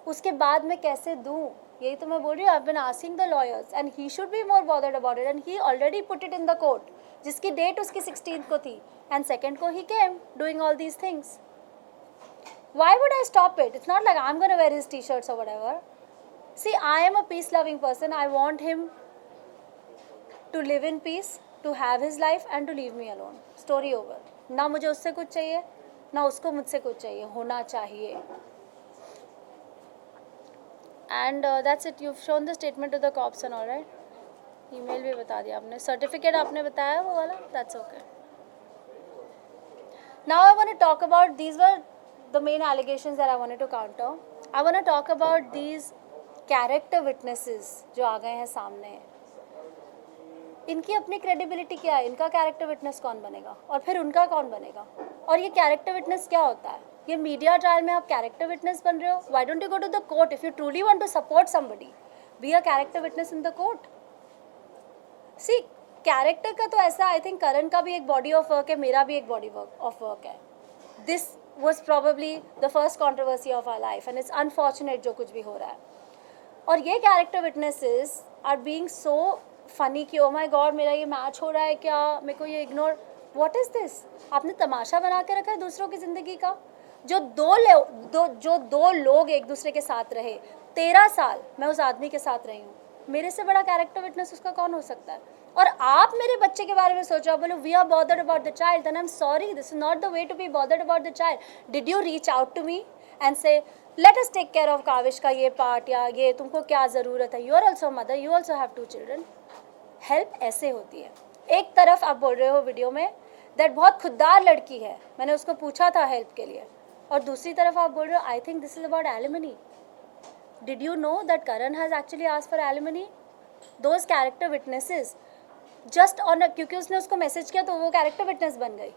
उसके बाद मैं कैसे दूँ? यही तो मैं बोल रही हूँ। I have been asking the lawyers and he should be more bothered about it and he already put it in the court, जिसकी डेट उसकी 16th को थी एंड 2nd को he came doing all these things. Why would I stop it? It's not like I'm going to wear his t-shirts or whatever. See, I am a peace-loving person. I want him to live in peace, to have his life and to leave me alone. Story over. ना मुझे उससे कुछ चाहिए, ना उसको मुझसे कुछ चाहिए, होना चाहिए. And that's it. You've shown the statement to the cops and all, right? Email भी बता दिया आपने. Certificate आपने बताया वो वाला? That's okay. Now I want to talk about, these were the main allegations that I wanted to counter. I want to talk about these character witnesses जो आ गए हैं सामने. इनकी अपनी क्रेडिबिलिटी क्या है? इनका कैरेक्टर विटनेस कौन बनेगा और फिर उनका कौन बनेगा? और ये कैरेक्टर विटनेस क्या होता है? ये मीडिया ट्रायल में आप कैरेक्टर विटनेस बन रहे हो? Why don't you go to the court if you truly want to support somebody? Be a character witness in the court. See, character का तो ऐसा, आई थिंक करण का भी एक बॉडी ऑफ वर्क है, मेरा भी एक बॉडी ऑफ वर्क है. This was probably the first controversy of our life and it's unfortunate जो कुछ भी हो रहा है. और ये character witnesses are being so funny कि ओ माय गॉड मेरा ये मैच हो रहा है क्या, मेरे को ये इग्नोर, व्हाट इज़ दिस? आपने तमाशा बना के रखा है दूसरों की ज़िंदगी का। जो दो लोग एक दूसरे के साथ रहे, 13 साल मैं उस आदमी के साथ रही हूँ, मेरे से बड़ा कैरेक्टर विटनेस उसका कौन हो सकता है? और आप मेरे बच्चे के बारे में सोचो, बोलो we are bothered about the child, then I am sorry, this is not the way to be bothered about the child. Did you reach out to me and say let us take care of Kavish का ये part, या ये तुमको क्या ज़रूरत है, you are also mother, you also have 2 children. Help ऐसे होती है। एक तरफ आप बोल रहे हो वीडियो में दैट बहुत खुददार लड़की है, मैंने उसको पूछा था हेल्प के लिए, और दूसरी तरफ आप बोल रहे हो I think this is about alimony. Did you know that Karan has actually asked for alimony? Those character witnesses just on, क्योंकि उसने उसको मैसेज किया तो वो कैरेक्टर विटनेस बन गई।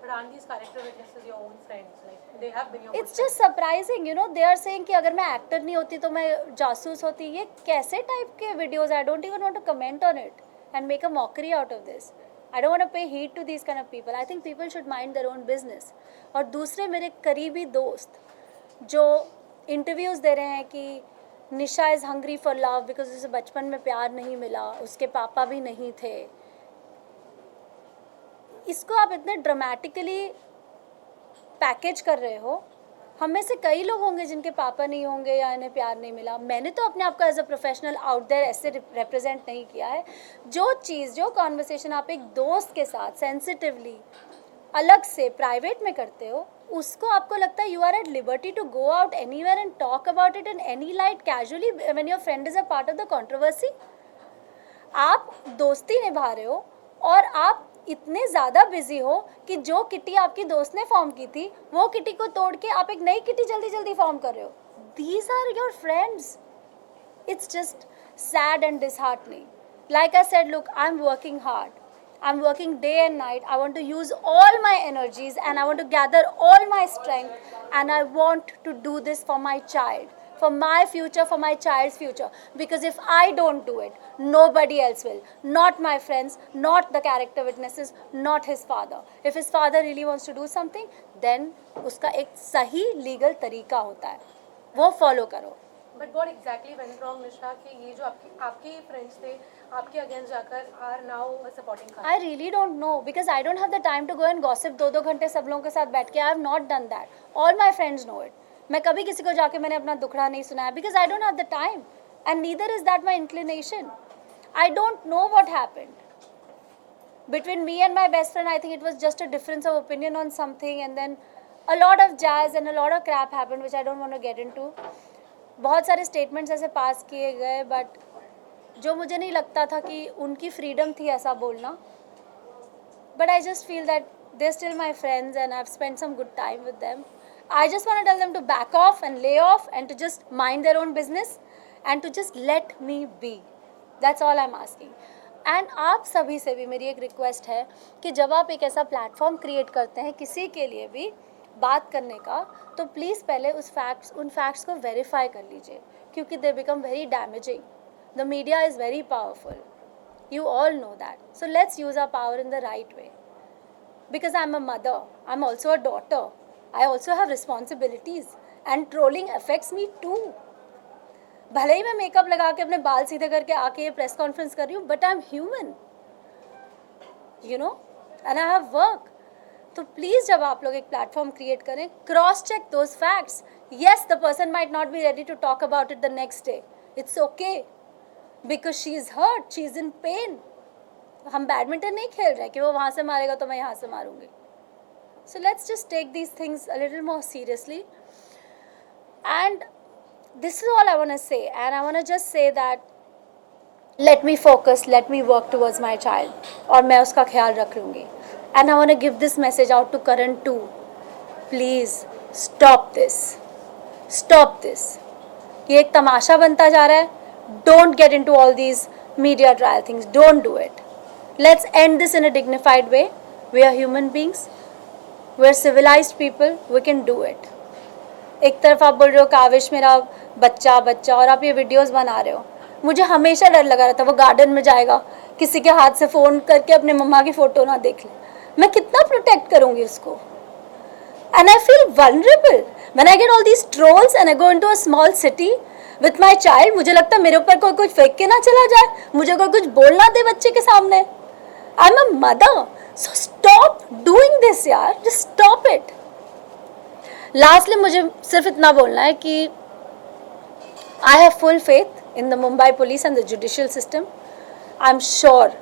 But aren't these character witnesses your own friends? Like they have been your. It's just surprising, you know, they are saying कि अगर मैं एक्टर नहीं होती तो मैं जासूस होती। ये कैसे टाइप के videos? I don't even want to comment on it and make a mockery out of this. I don't want to pay heed to these kind of people. I think people should mind their own business. और दूसरे मेरे करीबी दोस्त जो interviews दे रहे हैं कि Nisha is hungry for love because उसे बचपन में प्यार नहीं मिला, उसके पापा भी नहीं थे, इसको आप इतने ड्रामेटिकली पैकेज कर रहे हो। हम में से कई लोग होंगे जिनके पापा नहीं होंगे या इन्हें प्यार नहीं मिला। मैंने तो अपने आप को as a professional out there ऐसे रिप्रेजेंट नहीं किया है। जो चीज़, जो कॉन्वर्सेशन आप एक दोस्त के साथ सेंसिटिवली अलग से प्राइवेट में करते हो, उसको आपको लगता है you are at liberty to go out anywhere and talk about it in any light casually when your friend is a part of the controversy. आप दोस्ती निभा रहे हो और आप इतने ज़्यादा बिजी हो कि जो किटी आपकी दोस्त ने फॉर्म की थी वो किटी को तोड़ के आप एक नई किटी जल्दी जल्दी फॉर्म कर रहे हो। These are your friends. It's just sad and disheartening. Like I said, look, I'm working hard. I'm working day and night. I want to use all my energies and I want to gather all my strength, and I want to do this for my child, for my future, for my child's future. Because if I don't do it, nobody else will. Not my friends, not the character witnesses, not his father. If his father really wants to do something, then उसका एक सही legal तरीका होता है, वो follow करो. But what exactly went wrong, Nisha? कि ये जो आपके friends थे, आपके against जाकर are now supporting Khan? I really don't know because I don't have the time to go and gossip 2-2 घंटे सब लोगों के साथ बैठ के. I have not done that. All my friends know it. मैं कभी किसी को जाके मैंने अपना दुखड़ा नहीं सुनाया because I don't have the time and neither is that my inclination. I don't know what happened. Between me and my best friend, I think it was just a difference of opinion on something, and then a lot of jazz and a lot of crap happened which I don't want to get into. बहुत सारे statements ऐसे पास किए गए but जो मुझे नहीं लगता था कि उनकी freedom थी ऐसा बोलना. But I just feel that they're still my friends and I've spent some good time with them. I just want to tell them to back off and lay off and to just mind their own business and to just let me be. That's all I'm asking. And आप सभी से भी मेरी एक request है कि जब आप एक ऐसा प्लेटफॉर्म क्रिएट करते हैं किसी के लिए भी बात करने का, तो प्लीज़ पहले उन फैक्ट्स को वेरीफाई कर लीजिए क्योंकि they become very damaging. The media is very powerful, you all know that. So let's use our power in the right way. Because I'm a mother, I'm also a daughter. I also have responsibilities and trolling affects me too. भले ही मैं makeup लगा के अपने बाल सीधे करके आके ये प्रेस कॉन्फ्रेंस कर रही हूँ, but I'm human, you know, and I have work. तो प्लीज़ जब आप लोग एक प्लेटफॉर्म क्रिएट करें, cross check those facts. Yes, the person might not be ready to talk about it the next day. It's okay. Because she is hurt, she is in pain. हम badminton नहीं खेल रहे कि वो वहाँ से मारेगा तो मैं यहाँ से मारूंगी. So let's just take these things a little more seriously. And this is all I want to say. And I want to just say that let me focus, let me work towards my child. और मैं उसका ख्याल रख लूँगी. And I want to give this message out to Karan too. Please stop this. Stop this. ये एक तमाशा बनता जा रहा है. Don't get into all these media trial things. Don't do it. Let's end this in a dignified way. We are human beings. We are civilized people. We can do it. एक तरफ आप बोल रहे हो काविश मेरा बच्चा और आप ये वीडियोस बना रहे हो. मुझे हमेशा डर लगा रहता वो गार्डन में जाएगा, किसी के हाथ से फ़ोन करके अपने मम्मा की फ़ोटो ना देख ले. मैं कितना प्रोटेक्ट करूँगी उसको. And I feel vulnerable when I get all these trolls and I go into a small city with my child. मुझे लगता है मेरे ऊपर कोई कुछ फेंक के ना चला जाए, मुझे कोई कुछ बोलना दे बच्चे के सामने. I'm a mother, so stop doing this यार, just stop it. Lastly मुझे सिर्फ इतना बोलना है कि I have full faith in the Mumbai police and the judicial system. I'm sure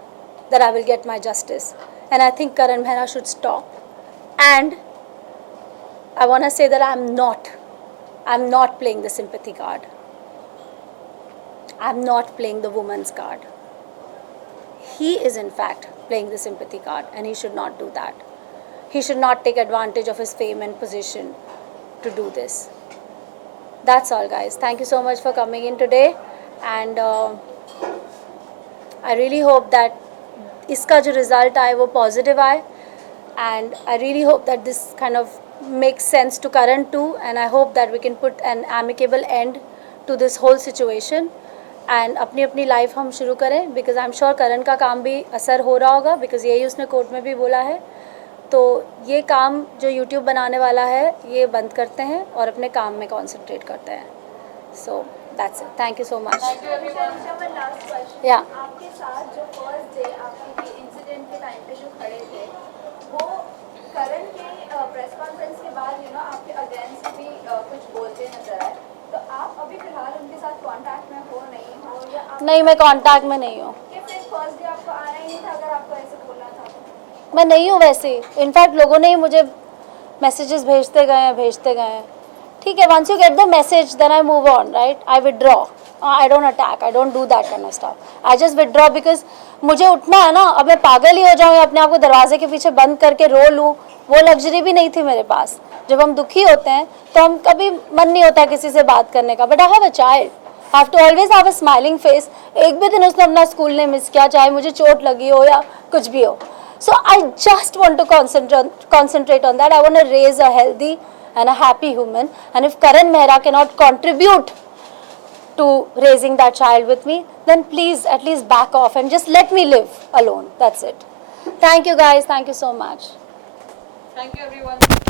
that I will get my justice, and I think Karan Mehra should stop. And I want to say that I'm not playing the sympathy card. I'm not playing the woman's card. He is in fact playing the sympathy card, and he should not do that. He should not take advantage of his fame and position to do this. That's all, guys. Thank you so much for coming in today, and I really hope that इसका जो result आए वो positive आए, and I really hope that this kind of makes sense to Karan too, and I hope that we can put an amicable end to this whole situation and अपनी अपनी life हम शुरू करें, because I'm sure Karan का काम भी असर हो रहा होगा, because यही उसने कोर्ट में भी बोला है. तो ये काम जो YouTube बनाने वाला है ये बंद करते हैं और अपने काम में concentrate करते हैं. So that's it. Thank you so much. Thank you everyone. One last question. Yeah. आपके साथ जो first day आपके इंसिडेंट के टाइम पे जो खड़े थे, वो करण के प्रेस कॉन्फ्रेंस के बाद आपके अगेंस्ट भी कुछ बोलते नजर आए. तो आप अभी फिलहाल उनके साथ कांटेक्ट में हो नहीं हो, या आप नहीं, मैं कांटेक्ट में नहीं हूँ. कि फिर फर्स्ट डे आपको आना ही नहीं था अगर आपको ऐसे बोलना था तो? मैं नहीं हूँ वैसे. इनफैक्ट लोगों ने ही मुझे मैसेजेस भेजते गए. ठीक है, once you get the message then I move on, right? I withdraw. I don't attack. I don't do that kind of stuff. I just withdraw because मुझे उठना है ना. अब मैं पागल ही हो जाऊँ या अपने आप को दरवाजे के पीछे बंद करके रो लूँ, वो लग्जरी भी नहीं थी मेरे पास. जब हम दुखी होते हैं तो हम कभी मन नहीं होता किसी से बात करने का. But I have a child, I have to always have a smiling face. एक भी दिन उसने अपना स्कूल नहीं मिस किया, चाहे मुझे चोट लगी हो या कुछ भी हो. So I just want to concentrate on that. I want to raise a healthy and a happy human. And if Karan Mehra cannot contribute to raising that child with me, then please at least back off and just let me live alone. That's it. Thank you guys. Thank you so much. Thank you everyone.